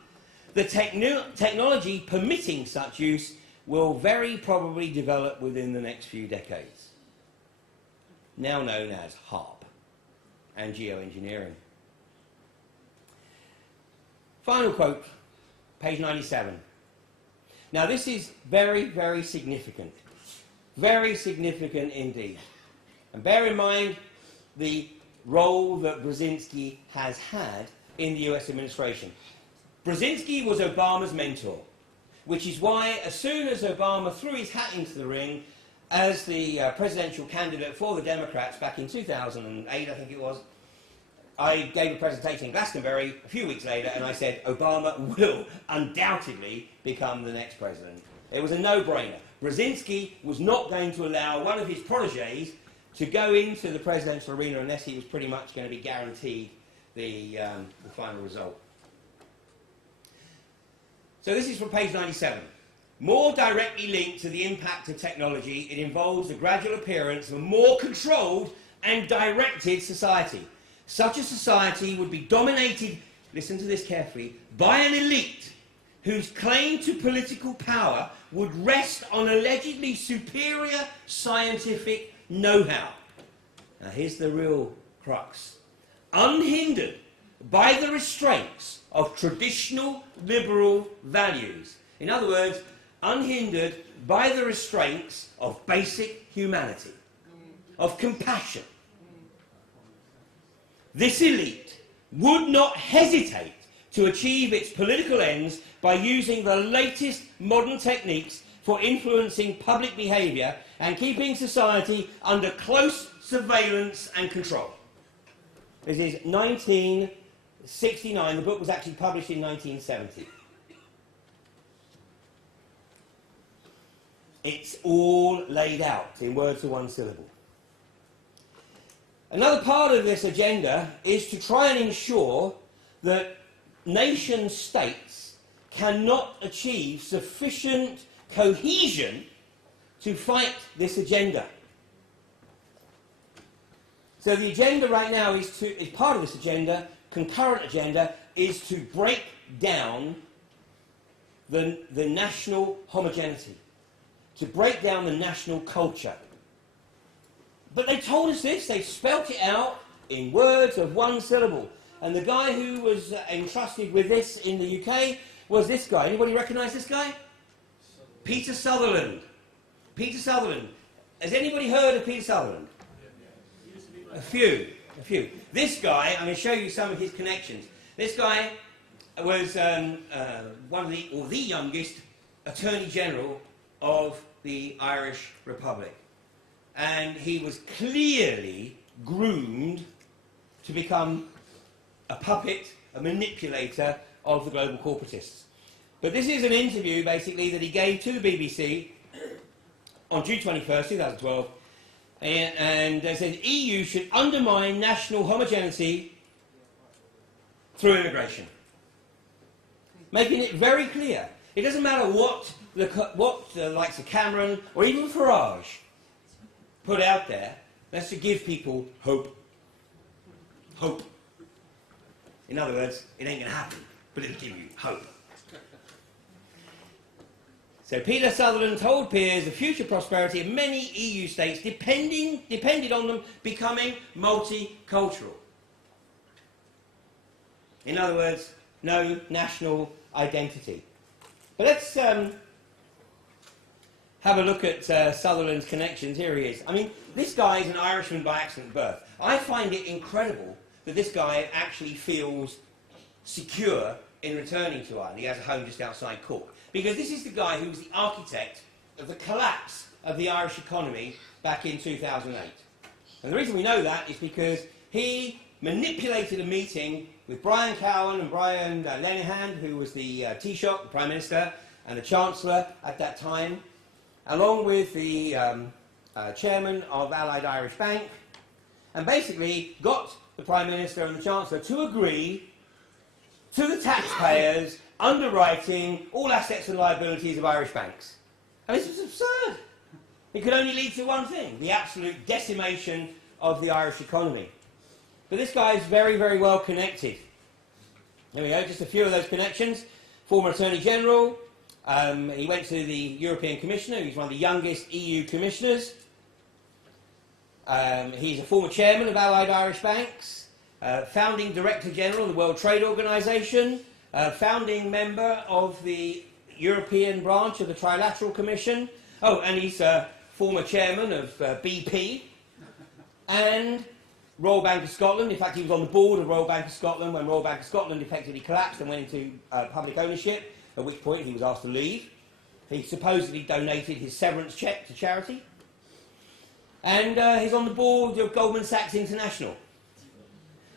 the technology permitting such use will very probably develop within the next few decades. Now known as HARP and geoengineering. Final quote, page 97. Now this is very, very significant. Very significant indeed. And bear in mind the role that Brzezinski has had in the US administration. Brzezinski was Obama's mentor, which is why as soon as Obama threw his hat into the ring as the presidential candidate for the Democrats back in 2008, I think it was, I gave a presentation in Glastonbury a few weeks later and I said, Obama will undoubtedly become the next president. It was a no-brainer. Brzezinski was not going to allow one of his protégés to go into the presidential arena unless he was pretty much going to be guaranteed the final result. So this is from page 97. More directly linked to the impact of technology, it involves the gradual appearance of a more controlled and directed society. Such a society would be dominated, listen to this carefully, by an elite whose claim to political power would rest on allegedly superior scientific know-how. Now here's the real crux. Unhindered by the restraints of traditional liberal values. In other words, unhindered by the restraints of basic humanity, of compassion. This elite would not hesitate to achieve its political ends by using the latest modern techniques for influencing public behaviour and keeping society under close surveillance and control. This is 1969. The book was actually published in 1970. It's all laid out in words of one syllable. Another part of this agenda is to try and ensure that nation-states cannot achieve sufficient cohesion to fight this agenda. So the agenda right now is part of this agenda, concurrent agenda, is to break down the national homogeneity, to break down the national culture. But they told us this, they spelt it out in words of one syllable. And the guy who was entrusted with this in the UK was this guy. Anybody recognise this guy? Peter Sutherland. Peter Sutherland. Has anybody heard of Peter Sutherland? A few. This guy, I'm going to show you some of his connections. This guy was one of the youngest Attorney General of the Irish Republic. And he was clearly groomed to become a puppet, a manipulator of the global corporatists. But this is an interview, basically, that he gave to the BBC on June 21st, 2012, and they said EU should undermine national homogeneity through immigration. Making it very clear. It doesn't matter what the likes of Cameron or even Farage put out there, that's to give people hope. Hope. In other words, it ain't going to happen, but it'll give you hope. So Peter Sutherland told peers the future prosperity of many EU states depended on them becoming multicultural. In other words, no national identity. But let's have a look at Sutherland's connections. Here he is. I mean, this guy is an Irishman by accident birth. I find it incredible that this guy actually feels secure in returning to Ireland. He has a home just outside Cork. Because this is the guy who was the architect of the collapse of the Irish economy back in 2008. And the reason we know that is because he manipulated a meeting with Brian Cowen and Brian Lenihan, who was the Taoiseach, the Prime Minister, and the Chancellor at that time, along with the Chairman of Allied Irish Bank, and basically got the Prime Minister and the Chancellor to agree to the taxpayers underwriting all assets and liabilities of Irish banks. And this was absurd. It could only lead to one thing, the absolute decimation of the Irish economy. But this guy is very, very well connected. There we go, just a few of those connections. Former Attorney General, he went to the European Commissioner, he's one of the youngest EU commissioners. He's a former chairman of Allied Irish Banks, founding Director General of the World Trade Organization, founding member of the European branch of the Trilateral Commission. Oh, and he's former chairman of BP and Royal Bank of Scotland. In fact, he was on the board of Royal Bank of Scotland when Royal Bank of Scotland effectively collapsed and went into public ownership, at which point he was asked to leave. He supposedly donated his severance cheque to charity. And he's on the board of Goldman Sachs International.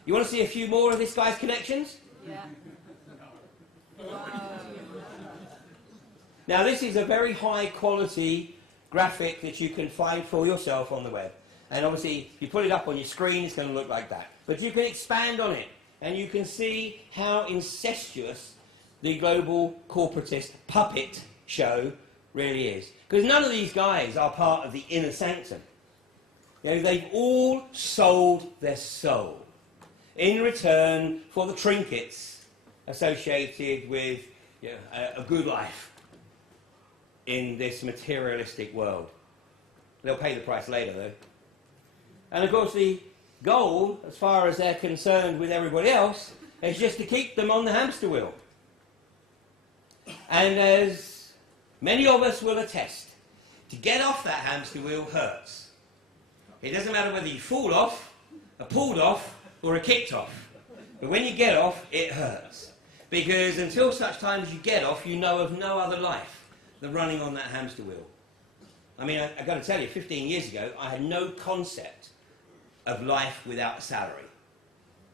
You want to see a few more of this guy's connections? Yeah. Now, this is a very high quality graphic that you can find for yourself on the web. And obviously, if you put it up on your screen, it's going to look like that. But you can expand on it, and you can see how incestuous the global corporatist puppet show really is. Because none of these guys are part of the inner sanctum. You know, they've all sold their soul in return for the trinkets associated with a good life in this materialistic world. They'll pay the price later, though. And of course, the goal, as far as they're concerned with everybody else, is just to keep them on the hamster wheel. And as many of us will attest, to get off that hamster wheel hurts. It doesn't matter whether you fall off, are pulled off, or are kicked off. But when you get off, it hurts. Because until such time as you get off, you know of no other life than running on that hamster wheel. I mean, I've got to tell you, 15 years ago, I had no concept of life without a salary.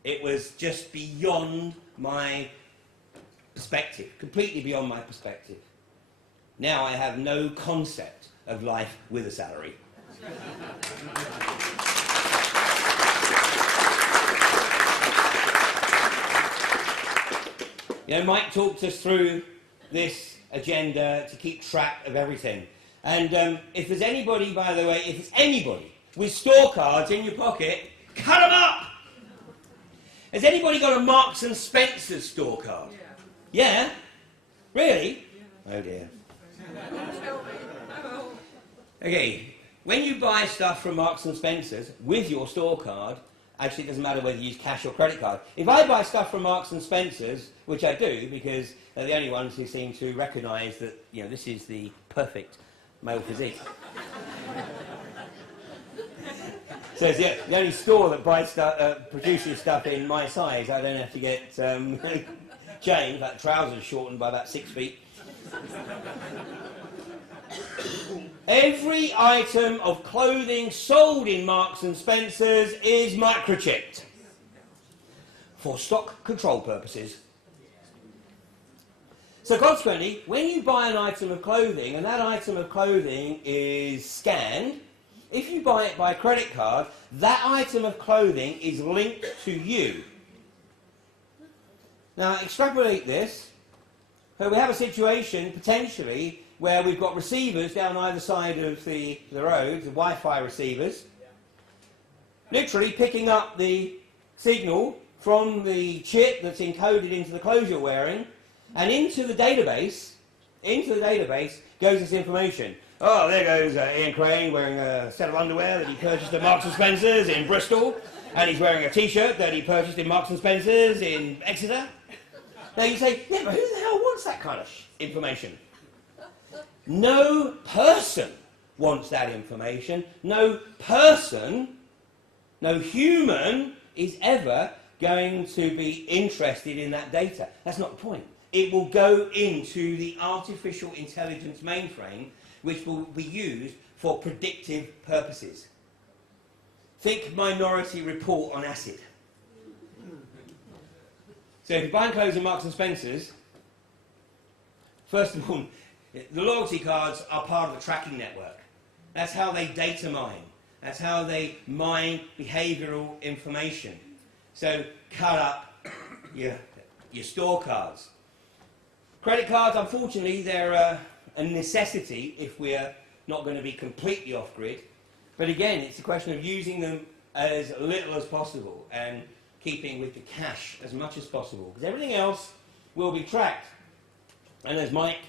It was just beyond my perspective, completely beyond my perspective. Now I have no concept of life with a salary. You know, Mike talked us through this agenda to keep track of everything. And if there's anybody, by the way, if there's anybody with store cards in your pocket, cut them up! Has anybody got a Marks and Spencer's store card? Yeah? Really? Yeah. Oh dear. Okay, when you buy stuff from Marks and Spencer's with your store card, actually it doesn't matter whether you use cash or credit card. If I buy stuff from Marks and Spencer's, which I do because they're the only ones who seem to recognise that, you know, this is the perfect male physique. So it's the only store that buys produces stuff in my size. I don't have to get changed, like trousers shortened by about 6 feet. Every item of clothing sold in Marks and Spencer's is microchipped for stock control purposes. So consequently, when you buy an item of clothing and that item of clothing is scanned, if you buy it by credit card, that item of clothing is linked to you. Now extrapolate this. So we have a situation, potentially, where we've got receivers down either side of the road, the Wi-Fi receivers, literally picking up the signal from the chip that's encoded into the clothes you're wearing, and into the database goes this information. Oh, there goes Ian Crane wearing a set of underwear that he purchased at Marks and Spencer's in Bristol, and he's wearing a T-shirt that he purchased in Marks and Spencer's in Exeter. Now you say, yeah, but who the hell wants that kind of information? No person wants that information. No person, no human is ever going to be interested in that data. That's not the point. It will go into the artificial intelligence mainframe, which will be used for predictive purposes. Think Minority Report on acid. So if you're buying clothes in Marks and Spencer's, first of all, the loyalty cards are part of the tracking network. That's how they data mine. That's how they mine behavioural information. So cut up your store cards. Credit cards, unfortunately, they're a necessity if we're not going to be completely off-grid. But again, it's a question of using them as little as possible and keeping with the cash as much as possible, because everything else will be tracked. And as Mike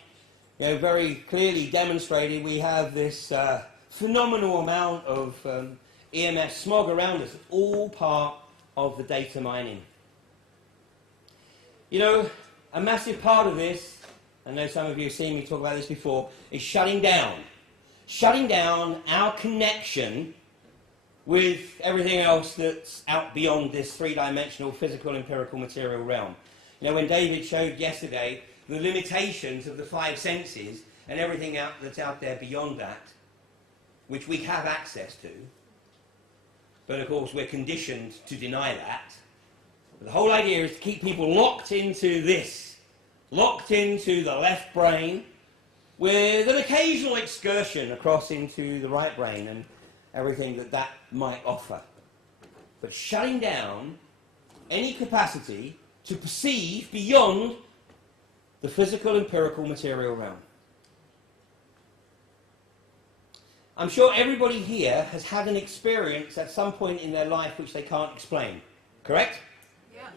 very clearly demonstrated, we have this phenomenal amount of EMF smog around us, all part of the data mining. You know, a massive part of this, I know some of you have seen me talk about this before, is shutting down. Shutting down our connection with everything else that's out beyond this three-dimensional physical empirical material realm. You know, when David showed yesterday the limitations of the 5 senses and everything that's out there beyond that, which we have access to, but of course we're conditioned to deny that. But the whole idea is to keep people locked into this, locked into the left brain, with an occasional excursion across into the right brain and everything that might offer. But shutting down any capacity to perceive beyond the physical empirical material realm. I'm sure everybody here has had an experience at some point in their life which they can't explain. Correct? Yeah.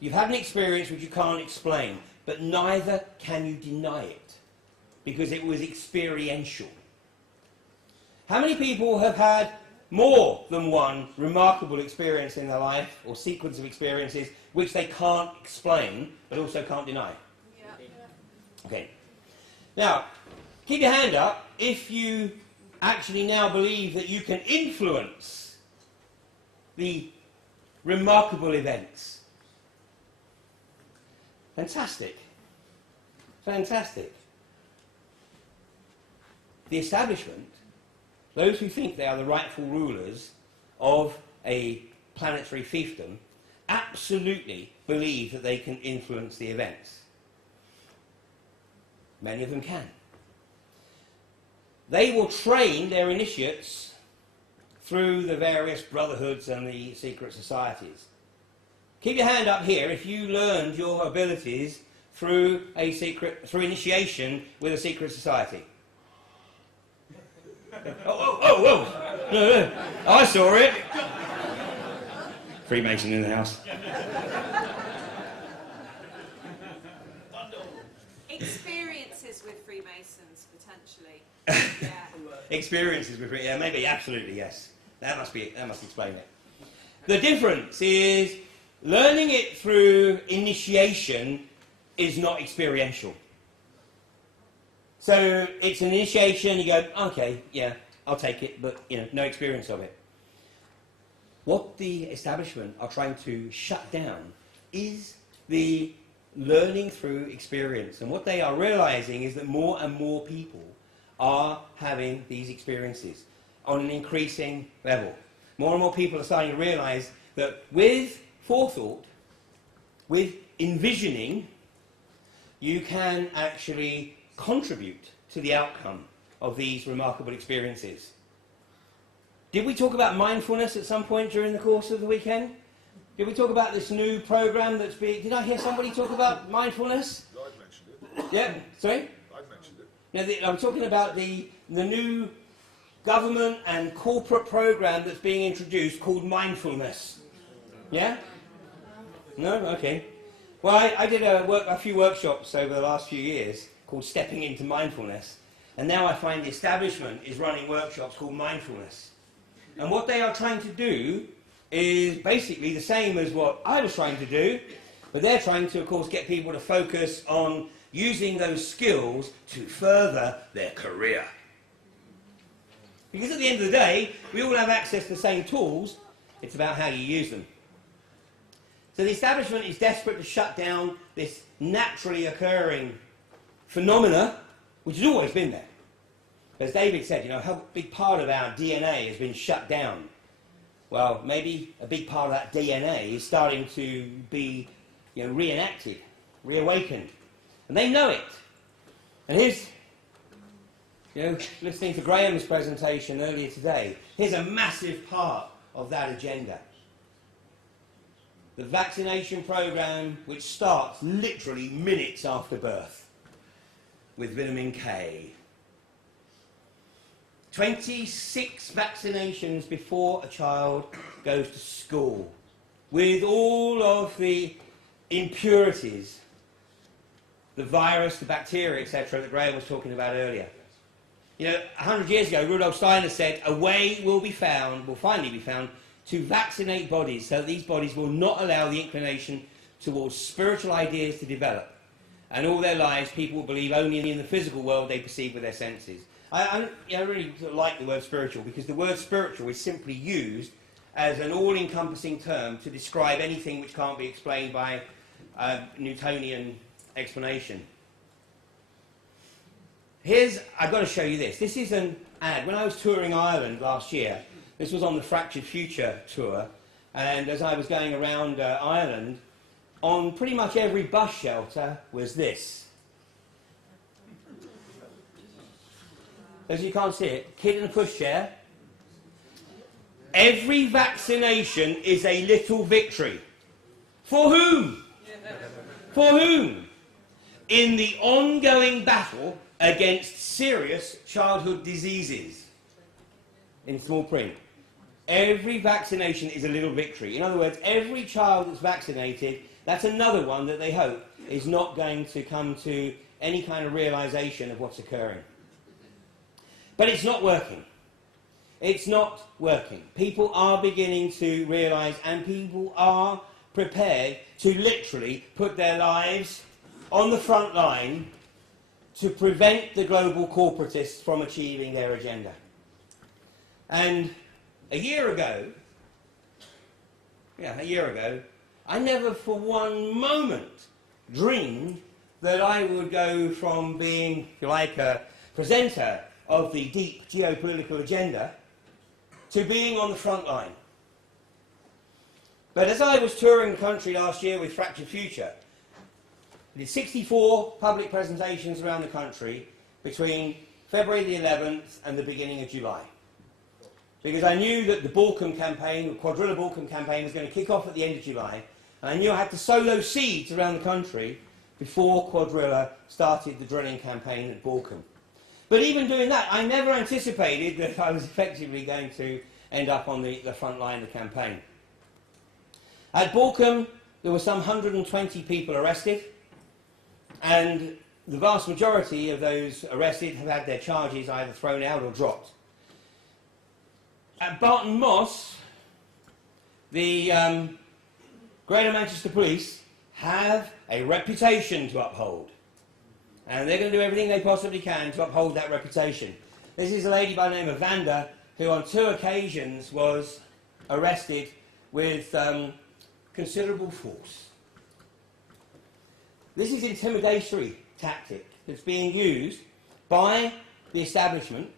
You've had an experience which you can't explain, but neither can you deny it, because it was experiential. How many people have had more than one remarkable experience in their life, or sequence of experiences, which they can't explain, but also can't deny? Yeah. Okay. Now, keep your hand up if you actually now believe that you can influence the remarkable events. Fantastic. Fantastic. The establishment, those who think they are the rightful rulers of a planetary fiefdom, absolutely believe that they can influence the events. Many of them can. They will train their initiates through the various brotherhoods and the secret societies. Keep your hand up here if you learned your abilities through initiation with a secret society. Oh, I saw it. Freemason in the house. Experiences with Freemasons, potentially. Yeah. Experiences with maybe, absolutely, yes. That must explain it. The difference is learning it through initiation is not experiential. So it's an initiation, you go, okay, yeah, I'll take it, but no experience of it. What the establishment are trying to shut down is the learning through experience. And what they are realizing is that more and more people are having these experiences on an increasing level. More and more people are starting to realize that with forethought, with envisioning, you can actually contribute to the outcome of these remarkable experiences. Did we talk about mindfulness at some point during the course of the weekend? Did we talk about this new program that's being... Did I hear somebody talk about mindfulness? I've mentioned it. Yeah, sorry? I've mentioned it. Now, I'm talking about the new government and corporate program that's being introduced called mindfulness. Yeah? No? Okay. Well, I did a few workshops over the last few years called Stepping into Mindfulness, and now I find the establishment is running workshops called Mindfulness. And what they are trying to do is basically the same as what I was trying to do, but they're trying to, of course, get people to focus on using those skills to further their career. Because at the end of the day, we all have access to the same tools, it's about how you use them. So the establishment is desperate to shut down this naturally occurring phenomena, which has always been there. As David said, how big part of our DNA has been shut down. Well, maybe a big part of that DNA is starting to be reenacted, reawakened. And they know it. And here's, listening to Graham's presentation earlier today, here's a massive part of that agenda. The vaccination program, which starts literally minutes after birth with vitamin K. 26 vaccinations before a child goes to school, with all of the impurities, the virus, the bacteria, etc., that Graham was talking about earlier. 100 years ago, Rudolf Steiner said, a way will finally be found, to vaccinate bodies so that these bodies will not allow the inclination towards spiritual ideas to develop. And all their lives, people will believe only in the physical world they perceive with their senses. I really like the word spiritual, because the word spiritual is simply used as an all-encompassing term to describe anything which can't be explained by Newtonian explanation. I've got to show you this. This is an ad. When I was touring Ireland last year, this was on the Fractured Future tour, and as I was going around Ireland, on pretty much every bus shelter was this. As you can't see it, kid in a pushchair. Every vaccination is a little victory. For whom? For whom? In the ongoing battle against serious childhood diseases. In small print. Every vaccination is a little victory. In other words, every child that's vaccinated, that's another one that they hope is not going to come to any kind of realization of what's occurring. But it's not working. It's not working. People are beginning to realise, and people are prepared to literally put their lives on the front line to prevent the global corporatists from achieving their agenda. And a year ago, I never for one moment dreamed that I would go from being, if you like, a presenter of the deep geopolitical agenda to being on the front line. But as I was touring the country last year with Fractured Future, I did 64 public presentations around the country between February the 11th and the beginning of July. Because I knew that the Balkan campaign, the Quadrilla Balkan campaign, was going to kick off at the end of July, and I knew I had to sow those seeds around the country before Quadrilla started the drilling campaign at Balkan. But even doing that, I never anticipated that I was effectively going to end up on the front line of the campaign. At Balkan, there were some 120 people arrested, and the vast majority of those arrested have had their charges either thrown out or dropped. At Barton Moss, the Greater Manchester Police have a reputation to uphold. And they're going to do everything they possibly can to uphold that reputation. This is a lady by the name of Vanda, who on 2 occasions was arrested with considerable force. This is intimidatory tactic that's being used by the establishment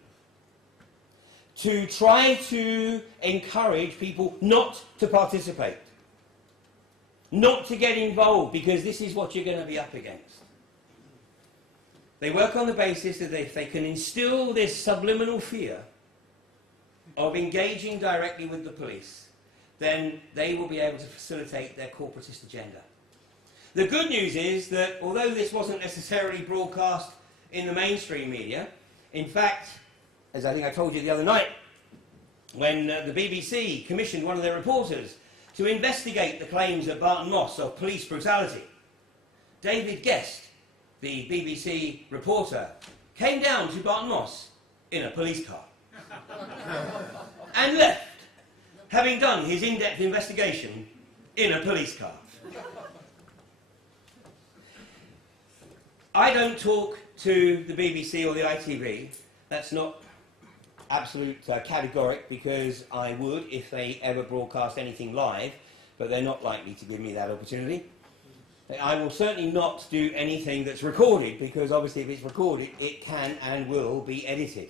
to try to encourage people not to participate, not to get involved, because this is what you're going to be up against. They work on the basis that if they can instill this subliminal fear of engaging directly with the police, then they will be able to facilitate their corporatist agenda. The good news is that although this wasn't necessarily broadcast in the mainstream media, in fact, as I think I told you the other night, when the BBC commissioned one of their reporters to investigate the claims at Barton Moss of police brutality, David Guest, the BBC reporter, came down to Barton Moss in a police car and left, having done his in-depth investigation in a police car. I don't talk to the BBC or the ITV. That's not absolute categoric, because I would if they ever broadcast anything live, but they're not likely to give me that opportunity. I will certainly not do anything that's recorded, because obviously if it's recorded, it can and will be edited.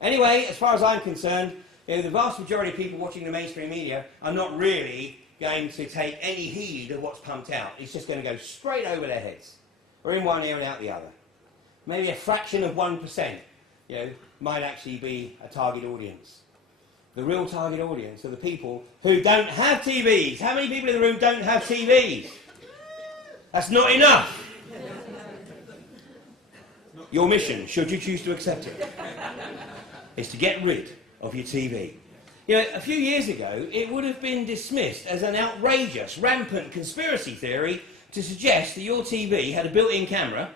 Anyway, as far as I'm concerned, the vast majority of people watching the mainstream media are not really going to take any heed of what's pumped out. It's just going to go straight over their heads, or in one ear and out the other. Maybe a fraction of 1%, might actually be a target audience. The real target audience are the people who don't have TVs. How many people in the room don't have TVs? That's not enough. Your mission, should you choose to accept it, is to get rid of your TV. A few years ago, it would have been dismissed as an outrageous, rampant conspiracy theory to suggest that your TV had a built-in camera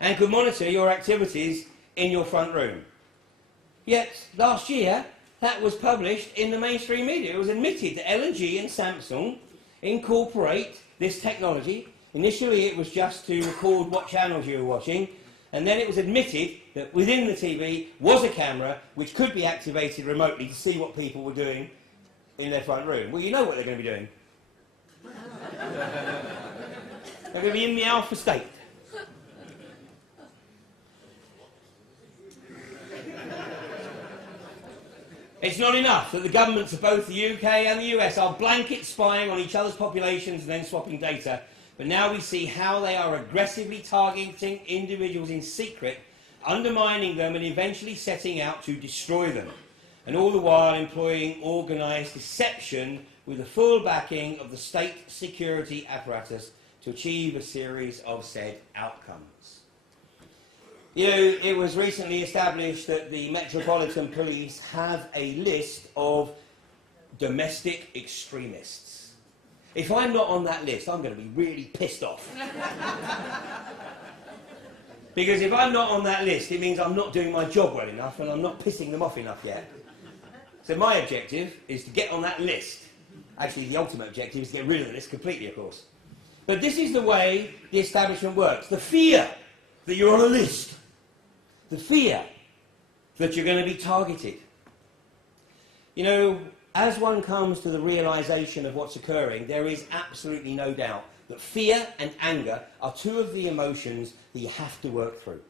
and could monitor your activities in your front room. Yet, last year, that was published in the mainstream media. It was admitted that L&G and Samsung incorporate this technology. Initially, it was just to record what channels you were watching, and then it was admitted that within the TV was a camera which could be activated remotely to see what people were doing in their front room. Well, you know what they're going to be doing. They're going to be in the alpha state. It's not enough that the governments of both the UK and the US are blanket spying on each other's populations and then swapping data, but now we see how they are aggressively targeting individuals in secret, undermining them and eventually setting out to destroy them, and all the while employing organised deception with the full backing of the state security apparatus to achieve a series of said outcomes. It was recently established that the Metropolitan Police have a list of domestic extremists. If I'm not on that list, I'm going to be really pissed off. Because if I'm not on that list, it means I'm not doing my job well enough and I'm not pissing them off enough yet. So my objective is to get on that list. Actually, the ultimate objective is to get rid of the list completely, of course. But this is the way the establishment works. The fear that you're on a list. The fear that you're going to be targeted. As one comes to the realisation of what's occurring, there is absolutely no doubt that fear and anger are two of the emotions that you have to work through.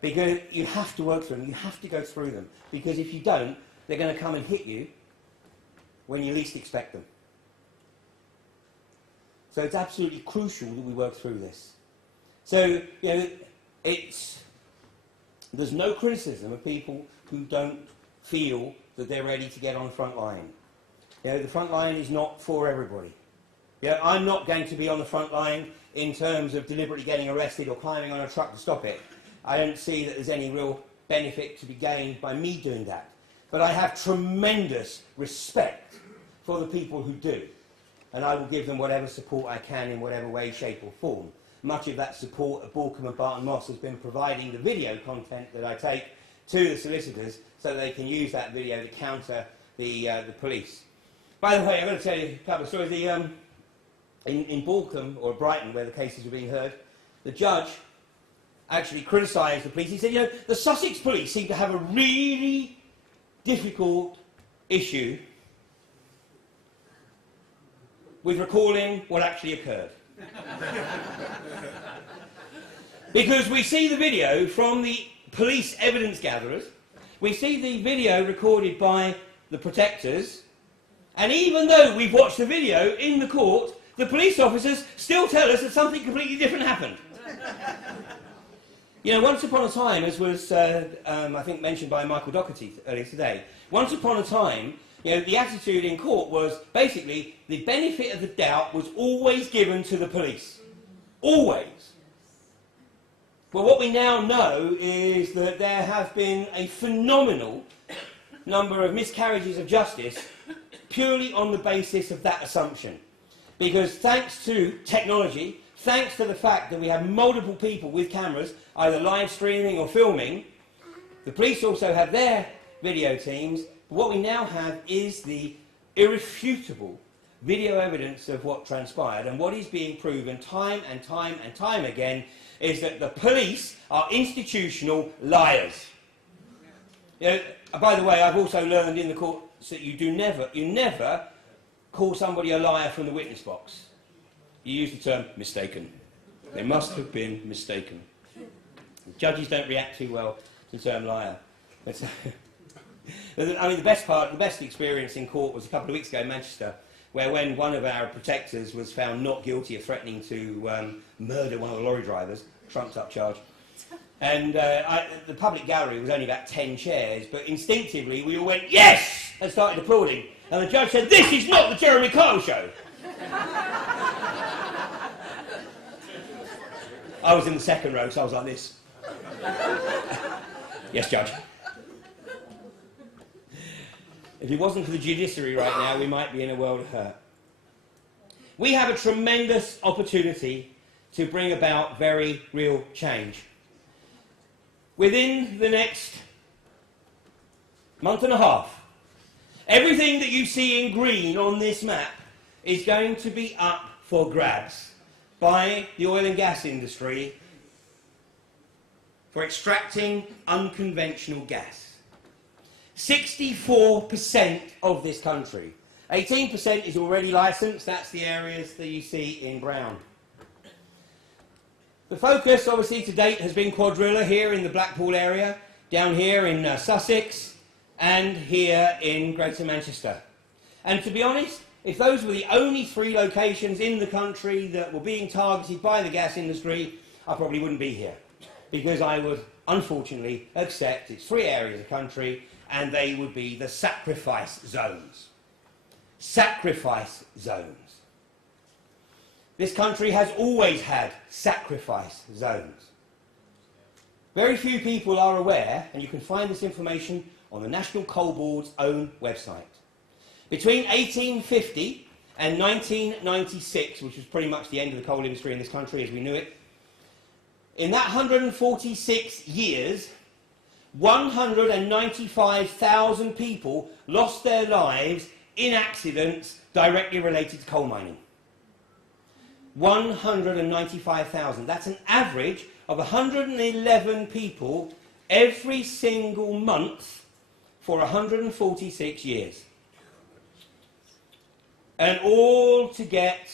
Because you have to work through them, you have to go through them. Because if you don't, they're going to come and hit you when you least expect them. So it's absolutely crucial that we work through this. So, there's no criticism of people who don't feel that they're ready to get on the front line. The front line is not for everybody. I'm not going to be on the front line in terms of deliberately getting arrested or climbing on a truck to stop it. I don't see that there's any real benefit to be gained by me doing that. But I have tremendous respect for the people who do. And I will give them whatever support I can in whatever way, shape or form. Much of that support at Borkham and Barton Moss has been providing the video content that I take to the solicitors so they can use that video to counter the police. By the way, I'm going to tell you a couple of stories. in Boreham, or Brighton, where the cases were being heard, the judge actually criticised the police. He said, you know, the Sussex police seem to have a really difficult issue with recalling what actually occurred. Because we see the video from the police evidence gatherers, we see the video recorded by the protectors, and even though we've watched the video in the court, the police officers still tell us that something completely different happened. You know, once upon a time, as was, I think, mentioned by Michael Doherty earlier today, once upon a time, you know, the attitude in court was basically the benefit of the doubt was always given to the police. Always. But what we now know is that there have been a phenomenal number of miscarriages of justice purely on the basis of that assumption. Because thanks to technology, thanks to the fact that we have multiple people with cameras, either live streaming or filming, the police also have their video teams. What we now have is the irrefutable video evidence of what transpired, and what is being proven time and time and time again is that the police are institutional liars. You know, by the way, I've also learned in the court that you never call somebody a liar from the witness box. You use the term mistaken. They must have been mistaken. Judges don't react too well to the term liar. But, I mean, the best experience in court was a couple of weeks ago in Manchester, where when one of our protectors was found not guilty of threatening to murder one of the lorry drivers, trumped up charge. And the public gallery was only about 10 chairs, but instinctively we all went, yes! And started applauding. And the judge said, this is not the Jeremy Kyle show. I was in the second row, so I was like this. Yes, Judge. If it wasn't for the judiciary right now, we might be in a world of hurt. We have a tremendous opportunity to bring about very real change. Within the next month and a half, everything that you see in green on this map is going to be up for grabs by the oil and gas industry for extracting unconventional gas. 64% of this country. 18% is already licensed. That's the areas that you see in brown. The focus, obviously, to date has been Quadrilla here in the Blackpool area, down here in Sussex, and here in Greater Manchester. And to be honest, if those were the only 3 locations in the country that were being targeted by the gas industry, I probably wouldn't be here. Because I would, unfortunately, accept it's 3 areas of country, and they would be the sacrifice zones. Sacrifice zones. This country has always had sacrifice zones. Very few people are aware, and you can find this information on the National Coal Board's own website. Between 1850 and 1996, which was pretty much the end of the coal industry in this country as we knew it, in that 146 years, 195,000 people lost their lives in accidents directly related to coal mining. 195,000. That's an average of 111 people every single month for 146 years. And all to get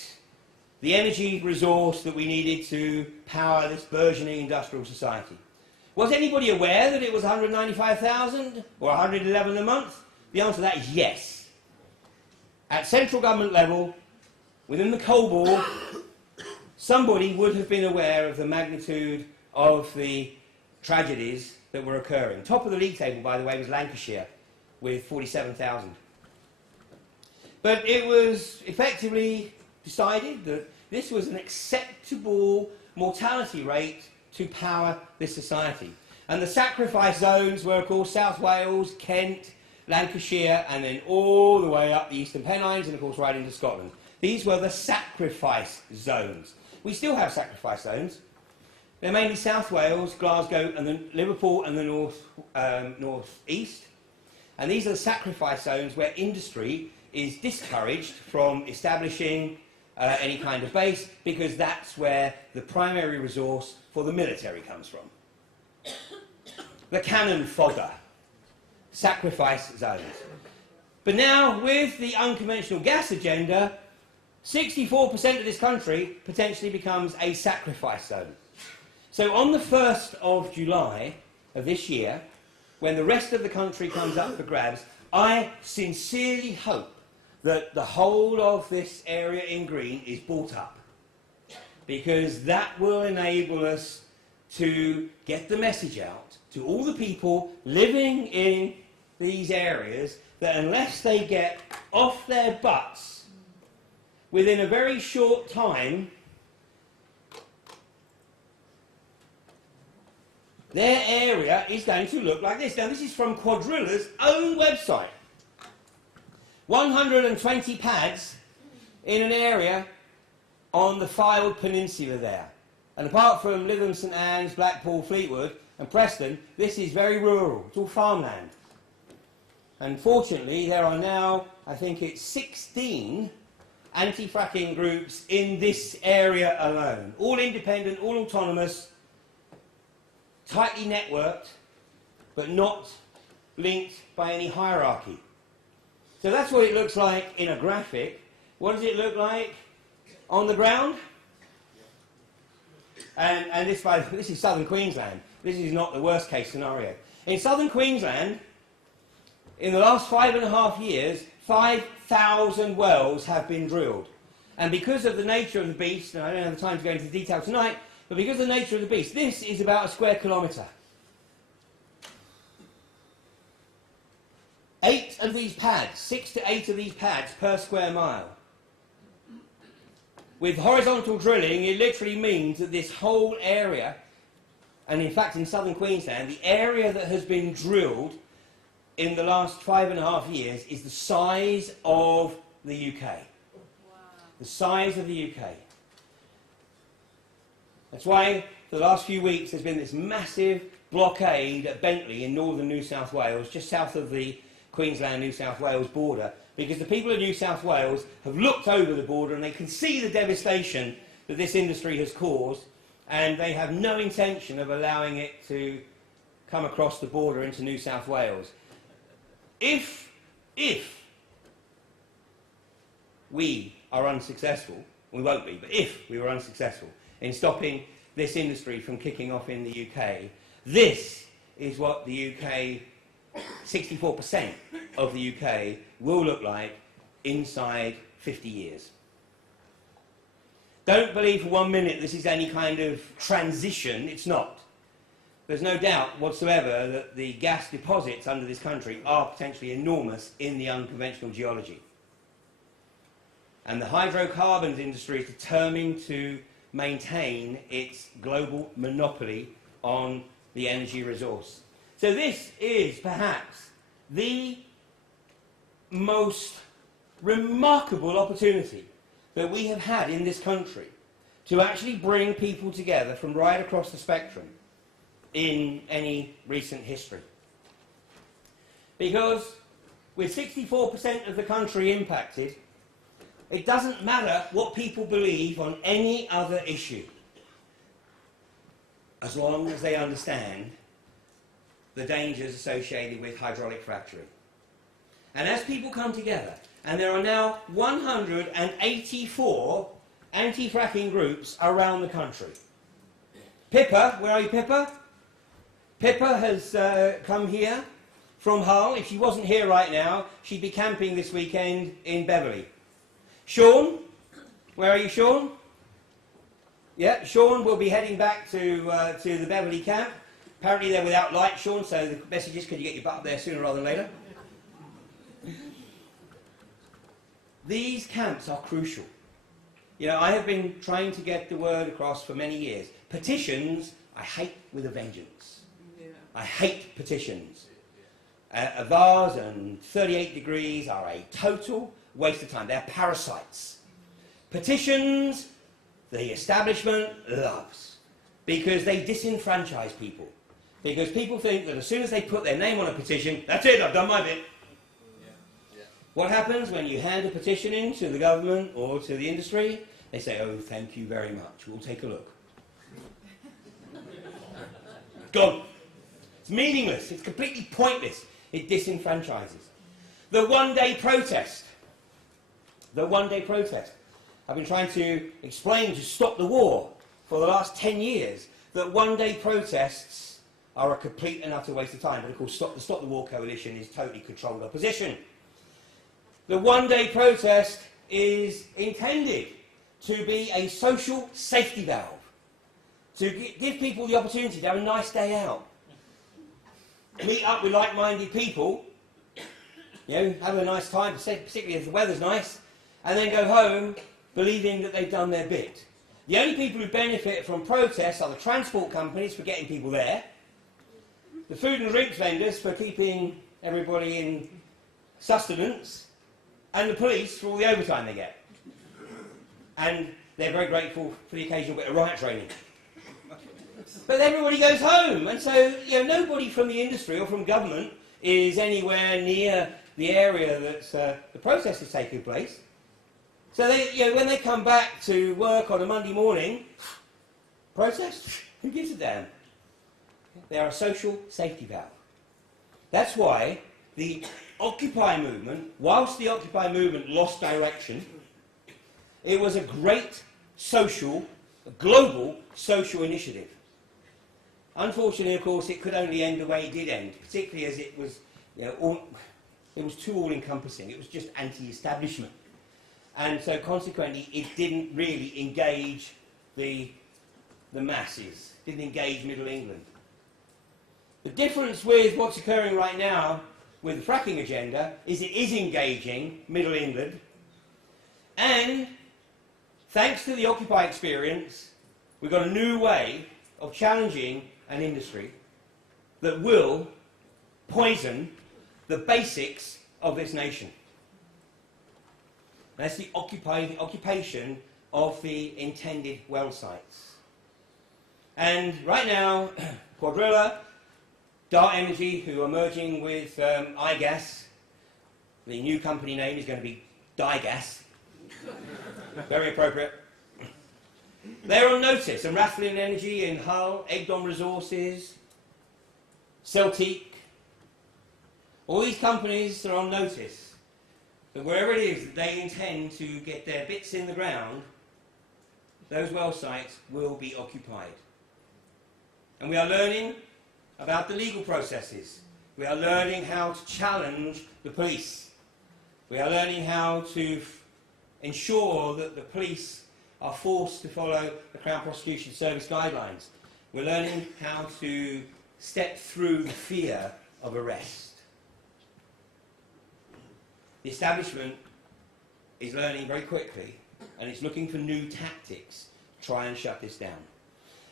the energy resource that we needed to power this burgeoning industrial society. Was anybody aware that it was 195,000 or 111 a month? The answer to that is yes. At central government level, within the coal board, somebody would have been aware of the magnitude of the tragedies that were occurring. Top of the league table, by the way, was Lancashire, with 47,000. But it was effectively decided that this was an acceptable mortality rate to power this society. And the sacrifice zones were, of course, South Wales, Kent, Lancashire, and then all the way up the Eastern Pennines, and of course right into Scotland. These were the sacrifice zones. We still have sacrifice zones. They're mainly South Wales, Glasgow, and then Liverpool, and the north east. And these are the sacrifice zones where industry is discouraged from establishing any kind of base, because that's where the primary resource for the military comes from. The cannon fodder, sacrifice zones. But now, with the unconventional gas agenda, 64% of this country potentially becomes a sacrifice zone. So on the 1st of July of this year, when the rest of the country comes up for grabs, I sincerely hope that the whole of this area in green is bought up, because that will enable us to get the message out to all the people living in these areas that unless they get off their butts within a very short time, their area is going to look like this. Now, this is from Quadrilla's own website. 120 pads in an area on the Fylde Peninsula there. And apart from Lytham, St Anne's, Blackpool, Fleetwood and Preston, this is very rural. It's all farmland. Unfortunately, there are now, I think it's 16 anti-fracking groups in this area alone. All independent, all autonomous, tightly networked, but not linked by any hierarchy. So that's what it looks like in a graphic. What does it look like on the ground? And this is southern Queensland. This is not the worst case scenario. In southern Queensland, in the last 5.5 years, 5,000 wells have been drilled. And because of the nature of the beast, and I don't have the time to go into detail tonight, but because of the nature of the beast, this is about a square kilometre. 8 of these pads, 6 to 8 of these pads per square mile. With horizontal drilling, it literally means that this whole area, and in fact in southern Queensland, the area that has been drilled in the last 5.5 years is the size of the UK. Wow. The size of the UK. That's why for the last few weeks there's been this massive blockade at Bentley in northern New South Wales, just south of the Queensland-New South Wales border, because the people of New South Wales have looked over the border and they can see the devastation that this industry has caused, and they have no intention of allowing it to come across the border into New South Wales. If we are unsuccessful, we won't be, but if we were unsuccessful in stopping this industry from kicking off in the UK, this is what the UK, 64% of the UK will look like inside 50 years. Don't believe for 1 minute this is any kind of transition. It's not. There's no doubt whatsoever that the gas deposits under this country are potentially enormous in the unconventional geology. And the hydrocarbons industry is determined to maintain its global monopoly on the energy resource. So this is perhaps the most remarkable opportunity that we have had in this country to actually bring people together from right across the spectrum in any recent history. Because with 64% of the country impacted, it doesn't matter what people believe on any other issue, as long as they understand the dangers associated with hydraulic fracturing. And as people come together, and there are now 184 anti-fracking groups around the country. Pippa, where are you, Pippa? Pippa has come here from Hull. If she wasn't here right now, she'd be camping this weekend in Beverley. Sean, where are you, Sean? Yeah, Sean will be heading back to the Beverley camp. Apparently they're without light, Sean, so the message is, could you get your butt up there sooner rather than later? These camps are crucial. You know, I have been trying to get the word across for many years. Petitions, I hate with a vengeance. Yeah. I hate petitions. Avars and 38 degrees are a total waste of time. They're parasites. Petitions, the establishment loves, because they disenfranchise people. Because people think that as soon as they put their name on a petition, that's it, I've done my bit. What happens when you hand a petition in to the government or to the industry? They say, oh, thank you very much, we'll take a look. Gone. It's meaningless, it's completely pointless, it disenfranchises. The one-day protest. The one-day protest. I've been trying to explain to Stop the War for the last 10 years that one-day protests are a complete and utter waste of time. But of course, the Stop the War coalition is totally controlled opposition. The one-day protest is intended to be a social safety valve, to give people the opportunity to have a nice day out, meet up with like-minded people, you know, have a nice time, particularly if the weather's nice, and then go home believing that they've done their bit. The only people who benefit from protests are the transport companies for getting people there, the food and drinks vendors for keeping everybody in sustenance, and the police for all the overtime they get. And they're very grateful for the occasional bit of riot training. But everybody goes home, and so nobody from the industry or from government is anywhere near the area that the protest is taking place. So they, when they come back to work on a Monday morning, protest? Who gives a damn? They are a social safety valve. That's why the Occupy movement, whilst the Occupy movement lost direction, it was a great global social initiative. Unfortunately, of course, it could only end the way it did end, particularly as it was, it was too all-encompassing. It was just anti-establishment. And so consequently, it didn't really engage the masses, didn't engage Middle England. The difference with what's occurring right now with the fracking agenda is it is engaging Middle England, and thanks to the Occupy experience, we've got a new way of challenging an industry that will poison the basics of this nation. That's the occupation of the intended well sites. And right now, Quadrilla, Dart Energy, who are merging with iGas, the new company name is going to be Digas. Very appropriate. They're on notice, and Rathlin Energy in Hull, Egdon Resources, Celtic, all these companies are on notice that wherever it is that they intend to get their bits in the ground, those well sites will be occupied. And we are learning about the legal processes. We are learning how to challenge the police. We are learning how to ensure that the police are forced to follow the Crown Prosecution Service guidelines. We're learning how to step through the fear of arrest. The establishment is learning very quickly, and it's looking for new tactics to try and shut this down.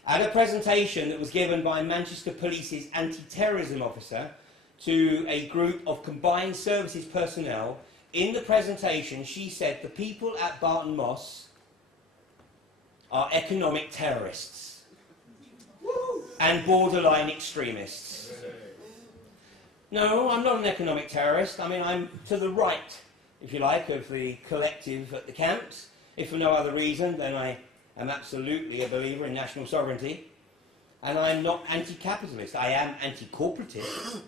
At a presentation that was given by Manchester Police's anti-terrorism officer to a group of combined services personnel, in the presentation she said the people at Barton Moss are economic terrorists and borderline extremists. No, I'm not an economic terrorist. I mean, I'm to the right, if you like, of the collective at the camps. If for no other reason, then I am absolutely a believer in national sovereignty. And I'm not anti-capitalist. I am anti-corporatist.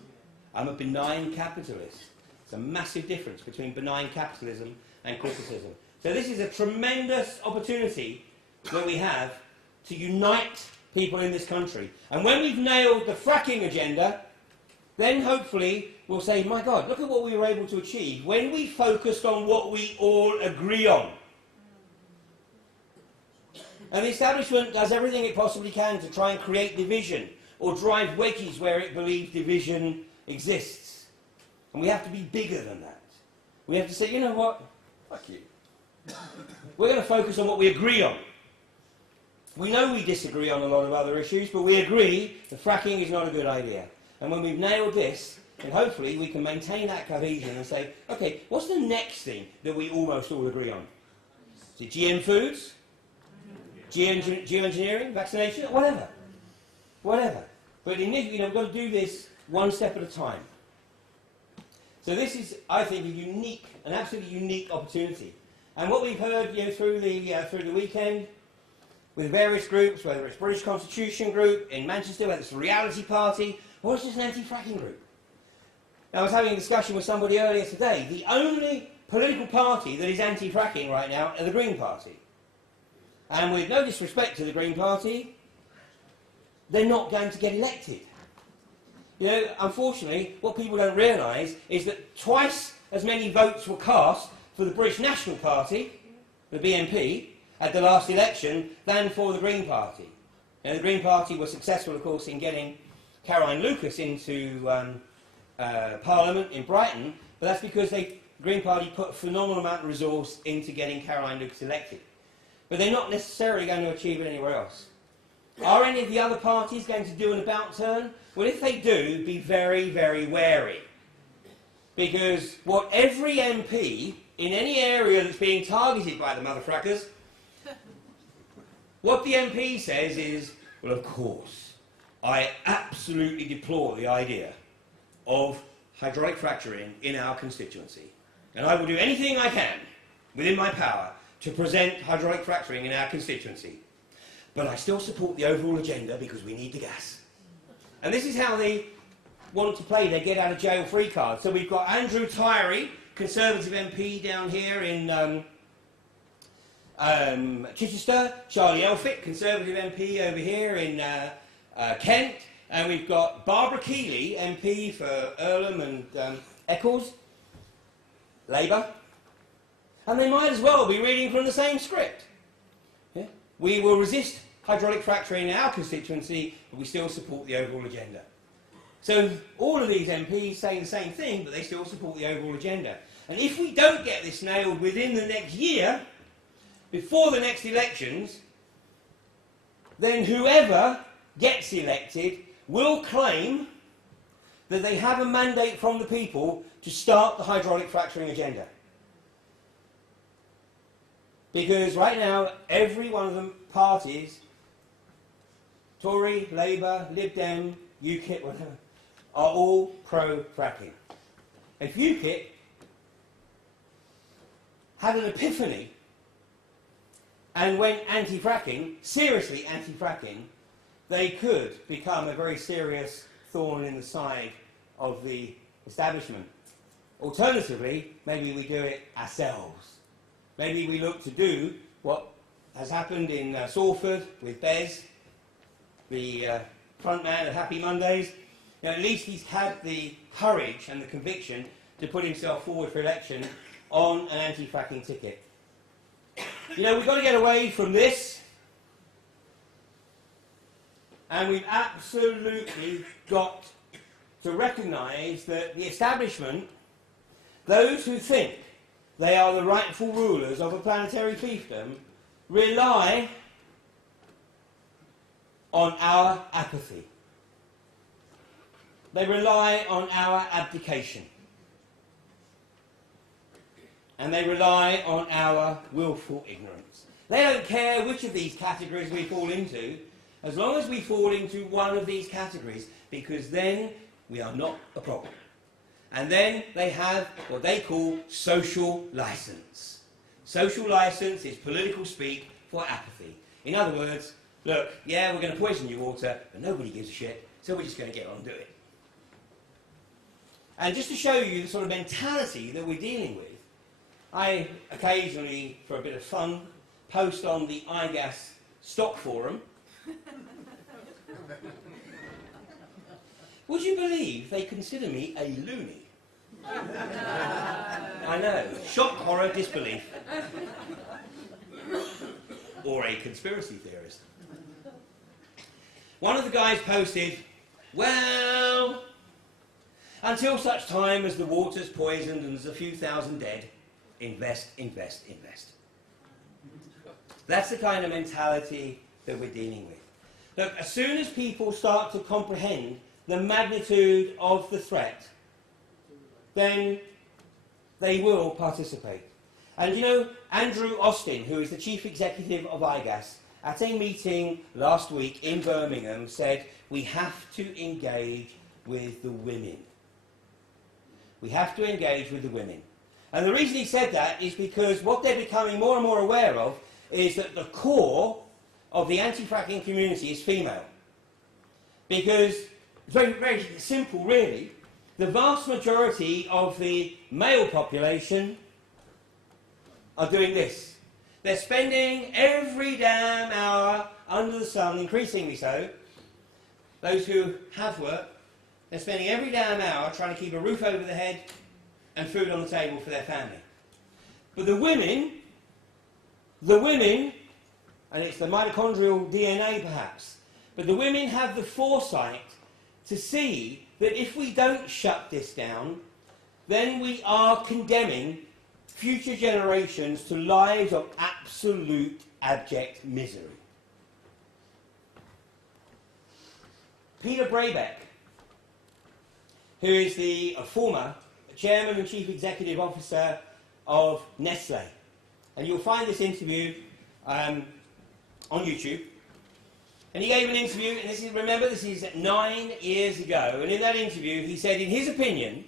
I'm a benign capitalist. It's a massive difference between benign capitalism and corporatism. So this is a tremendous opportunity that we have to unite people in this country. And when we've nailed the fracking agenda, then hopefully we'll say, my God, look at what we were able to achieve when we focused on what we all agree on. And the establishment does everything it possibly can to try and create division or drive wedges where it believes division exists. And we have to be bigger than that. We have to say, you know what? Fuck you. We're going to focus on what we agree on. We know we disagree on a lot of other issues, but we agree that fracking is not a good idea. And when we've nailed this, then hopefully we can maintain that cohesion and say, okay, what's the next thing that we almost all agree on? Is it GM foods? Geoengineering? Vaccination? Whatever. Whatever. But we've got to do this one step at a time. So this is, I think, an absolutely unique opportunity. And what we've heard, through the weekend, with various groups, whether it's British Constitution Group in Manchester, whether it's the Reality Party, or it's just an anti-fracking group. Now, I was having a discussion with somebody earlier today. The only political party that is anti-fracking right now are the Green Party. And with no disrespect to the Green Party, they're not going to get elected. Unfortunately, what people don't realise is that twice as many votes were cast for the British National Party, the BNP, at the last election than for the Green Party. The Green Party was successful, of course, in getting Caroline Lucas into Parliament in Brighton, but that's because the Green Party put a phenomenal amount of resource into getting Caroline Lucas elected. But they're not necessarily going to achieve it anywhere else. Are any of the other parties going to do an about turn? Well, if they do, be very, very wary. Because what every MP in any area that's being targeted by the motherfrackers, what the MP says is, well, of course, I absolutely deplore the idea of hydraulic fracturing in our constituency. And I will do anything I can within my power to present hydraulic fracturing in our constituency. But I still support the overall agenda because we need the gas. And this is how they want to play their get out of jail free card. So we've got Andrew Tyree, Conservative MP down here in Chichester, Charlie Elphick, Conservative MP over here in Kent, and we've got Barbara Keeley, MP for Earlham and Eccles, Labour, and they might as well be reading from the same script. Yeah? We will resist hydraulic fracturing in our constituency, but we still support the overall agenda. So all of these MPs say the same thing, but they still support the overall agenda. And if we don't get this nailed within the next year, before the next elections, then whoever gets elected will claim that they have a mandate from the people to start the hydraulic fracturing agenda. Because right now, every one of them parties, Tory, Labour, Lib Dem, UKIP, whatever, are all pro-fracking. If UKIP had an epiphany and went anti-fracking, seriously anti-fracking, they could become a very serious thorn in the side of the establishment. Alternatively, maybe we do it ourselves. Maybe we look to do what has happened in Salford with Bez, the front man of Happy Mondays. At least he's had the courage and the conviction to put himself forward for election on an anti-fracking ticket. We've got to get away from this, and we've absolutely got to recognise that the establishment, those who think they are the rightful rulers of a planetary fiefdom, rely on our apathy. They rely on our abdication. And they rely on our willful ignorance. They don't care which of these categories we fall into, as long as we fall into one of these categories, because then we are not a problem. And then they have what they call social license. Social license is political speak for apathy. In other words, look, yeah, we're going to poison your water, but nobody gives a shit, so we're just going to get on and do it. And just to show you the sort of mentality that we're dealing with, I occasionally, for a bit of fun, post on the iGas stock forum. Would you believe they consider me a loony? I know. Shock, horror, disbelief. Or a conspiracy theorist. One of the guys posted, well, until such time as the water's poisoned and there's a few thousand dead, invest, invest, invest. That's the kind of mentality that we're dealing with. Look, as soon as people start to comprehend the magnitude of the threat, then they will participate. And Andrew Austin, who is the chief executive of iGas, at a meeting last week in Birmingham said, we have to engage with the women. We have to engage with the women. And the reason he said that is because what they're becoming more and more aware of is that the core of the anti-fracking community is female. Because it's very, very simple, really. The vast majority of the male population are doing this. They're spending every damn hour under the sun, increasingly so. Those who have work, they're spending every damn hour trying to keep a roof over their head and food on the table for their family. But the women, and it's the mitochondrial DNA perhaps, but the women have the foresight to see that if we don't shut this down, then we are condemning future generations to lives of absolute abject misery. Peter Brabeck, who is the former Chairman and Chief Executive Officer of Nestle, and you'll find this interview on YouTube. And he gave an interview, and remember, this is 9 years ago, and in that interview he said, in his opinion,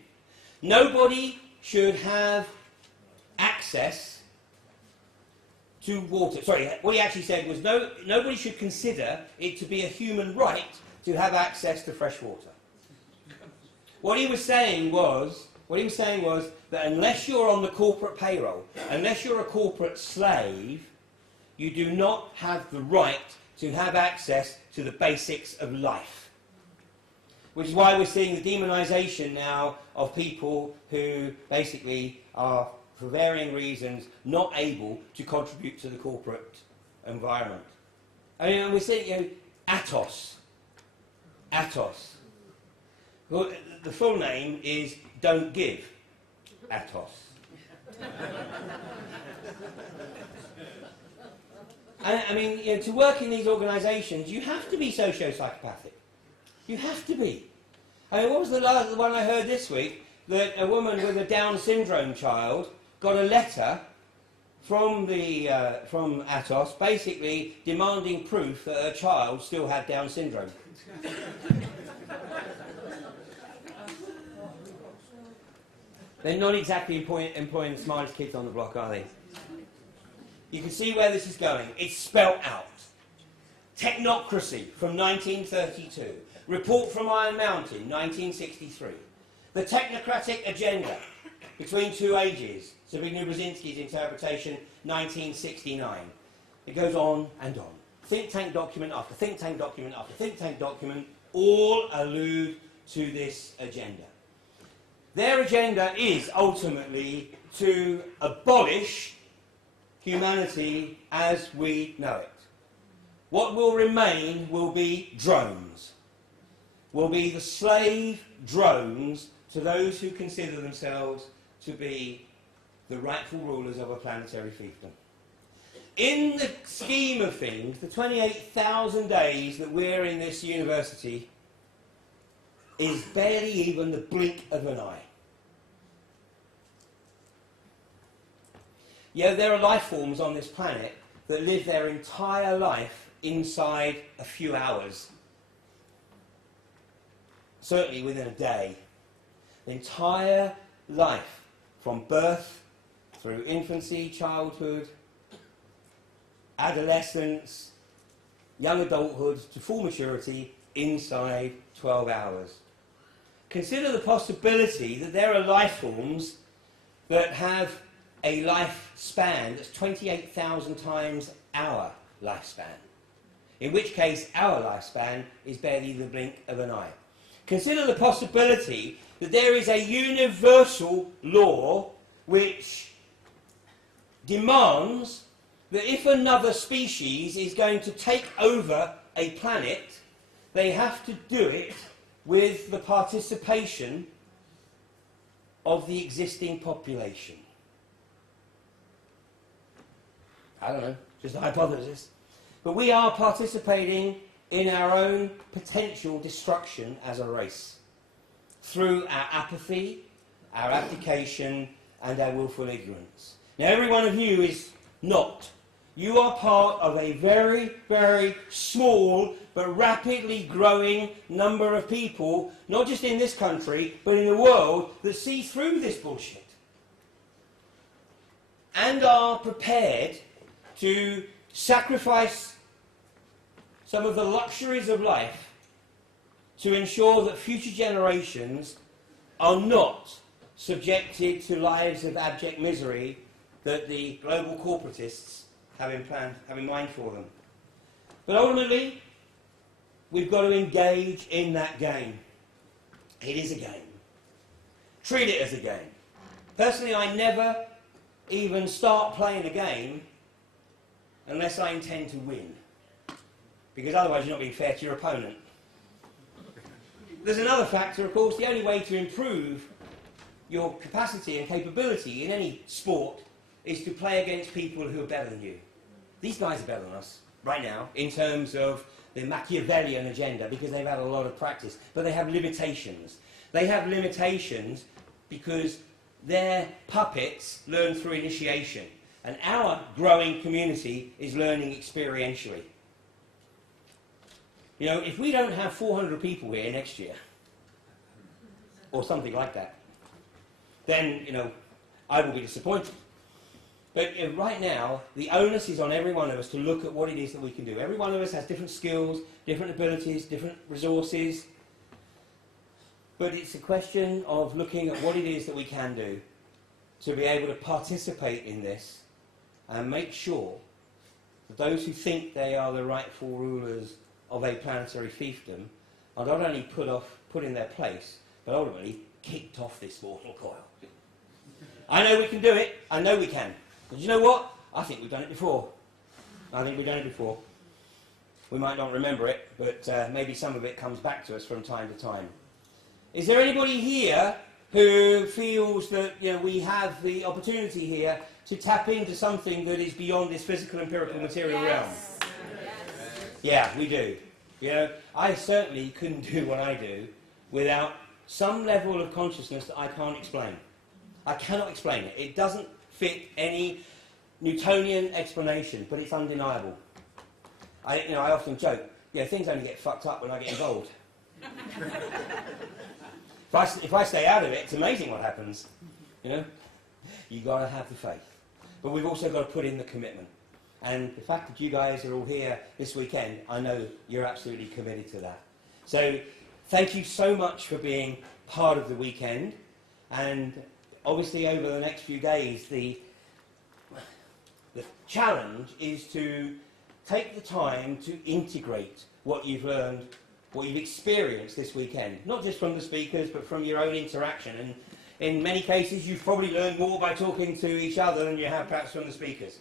nobody should have access to water. Sorry, what he actually said was nobody should consider it to be a human right to have access to fresh water. What he was saying was that unless you're on the corporate payroll, unless you're a corporate slave, you do not have the right to have access to the basics of life. Which is why we're seeing the demonisation now of people who basically are, for varying reasons, not able to contribute to the corporate environment. I mean, we're seeing, Atos. Well, the full name is Don't Give Atos. I mean, to work in these organisations, you have to be socio-psychopathic. You have to be. I mean, what was the one I heard this week? That a woman with a Down syndrome child got a letter from Atos, basically demanding proof that her child still had Down syndrome. They're not exactly employing the smartest kids on the block, are they? You can see where this is going. It's spelt out. Technocracy from 1932. Report from Iron Mountain, 1963. The technocratic agenda between two ages. Zbigniew Brzezinski's interpretation, 1969. It goes on and on. Think tank document after think tank document after think tank document all allude to this agenda. Their agenda is ultimately to abolish humanity as we know it. What will remain will be drones. Will be the slave drones to those who consider themselves to be the rightful rulers of a planetary fiefdom. In the scheme of things, the 28,000 days that we're in this university is barely even the blink of an eye. Yeah, there are life forms on this planet that live their entire life inside a few hours. Certainly within a day. The entire life, from birth through infancy, childhood, adolescence, young adulthood to full maturity inside 12 hours. Consider the possibility that there are life forms that have a lifespan that's 28,000 times our lifespan. In which case, our lifespan is barely the blink of an eye. Consider the possibility that there is a universal law which demands that if another species is going to take over a planet, they have to do it with the participation of the existing population. I don't know, just a hypothesis. But we are participating in our own potential destruction as a race through our apathy, our abdication, and our willful ignorance. Now, every one of you is not You are part of a very, very small but rapidly growing number of people, not just in this country, but in the world, that see through this bullshit and are prepared to sacrifice some of the luxuries of life to ensure that future generations are not subjected to lives of abject misery that the global corporatists have in mind for them. But ultimately, we've got to engage in that game. It is a game. Treat it as a game. Personally, I never even start playing a game unless I intend to win. Because otherwise you're not being fair to your opponent. There's another factor, of course. The only way to improve your capacity and capability in any sport is to play against people who are better than you. These guys are better than us right now in terms of the Machiavellian agenda because they've had a lot of practice. But they have limitations. They have limitations because their puppets learn through initiation. And our growing community is learning experientially. You know, if we don't have 400 people here next year, or something like that, then, you know, I will be disappointed. But right now, the onus is on every one of us to look at what it is that we can do. Every one of us has different skills, different abilities, different resources. But it's a question of looking at what it is that we can do to be able to participate in this and make sure that those who think they are the rightful rulers of a planetary fiefdom are not only put in their place, but ultimately kicked off this mortal coil. I know we can do it. I know we can. But you know what? I think we've done it before. We might not remember it, but maybe some of it comes back to us from time to time. Is there anybody here who feels that, you know, we have the opportunity here to tap into something that is beyond this physical, empirical, material realm? Yeah, we do. You know, I certainly couldn't do what I do without some level of consciousness that I can't explain. I cannot explain it. It doesn't fit any Newtonian explanation, but it's undeniable. I often joke, things only get fucked up when I get involved. If I stay out of it, it's amazing what happens. You know, you got to have the faith, but we've also got to put in the commitment. And the fact that you guys are all here this weekend, I know you're absolutely committed to that. So thank you so much for being part of the weekend. And obviously over the next few days, the challenge is to take the time to integrate what you've learned, what you've experienced this weekend. Not just from the speakers, but from your own interaction. And in many cases, you've probably learned more by talking to each other than you have perhaps from the speakers.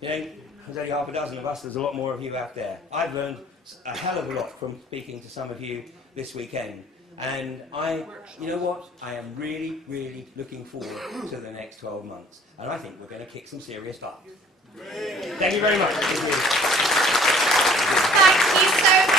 You know, there's only half a dozen of us, there's a lot more of you out there. I've learned a hell of a lot from speaking to some of you this weekend. And you know what? I am really, really looking forward to the next 12 months. And I think we're going to kick some serious butt. Thank you very much. Thank you so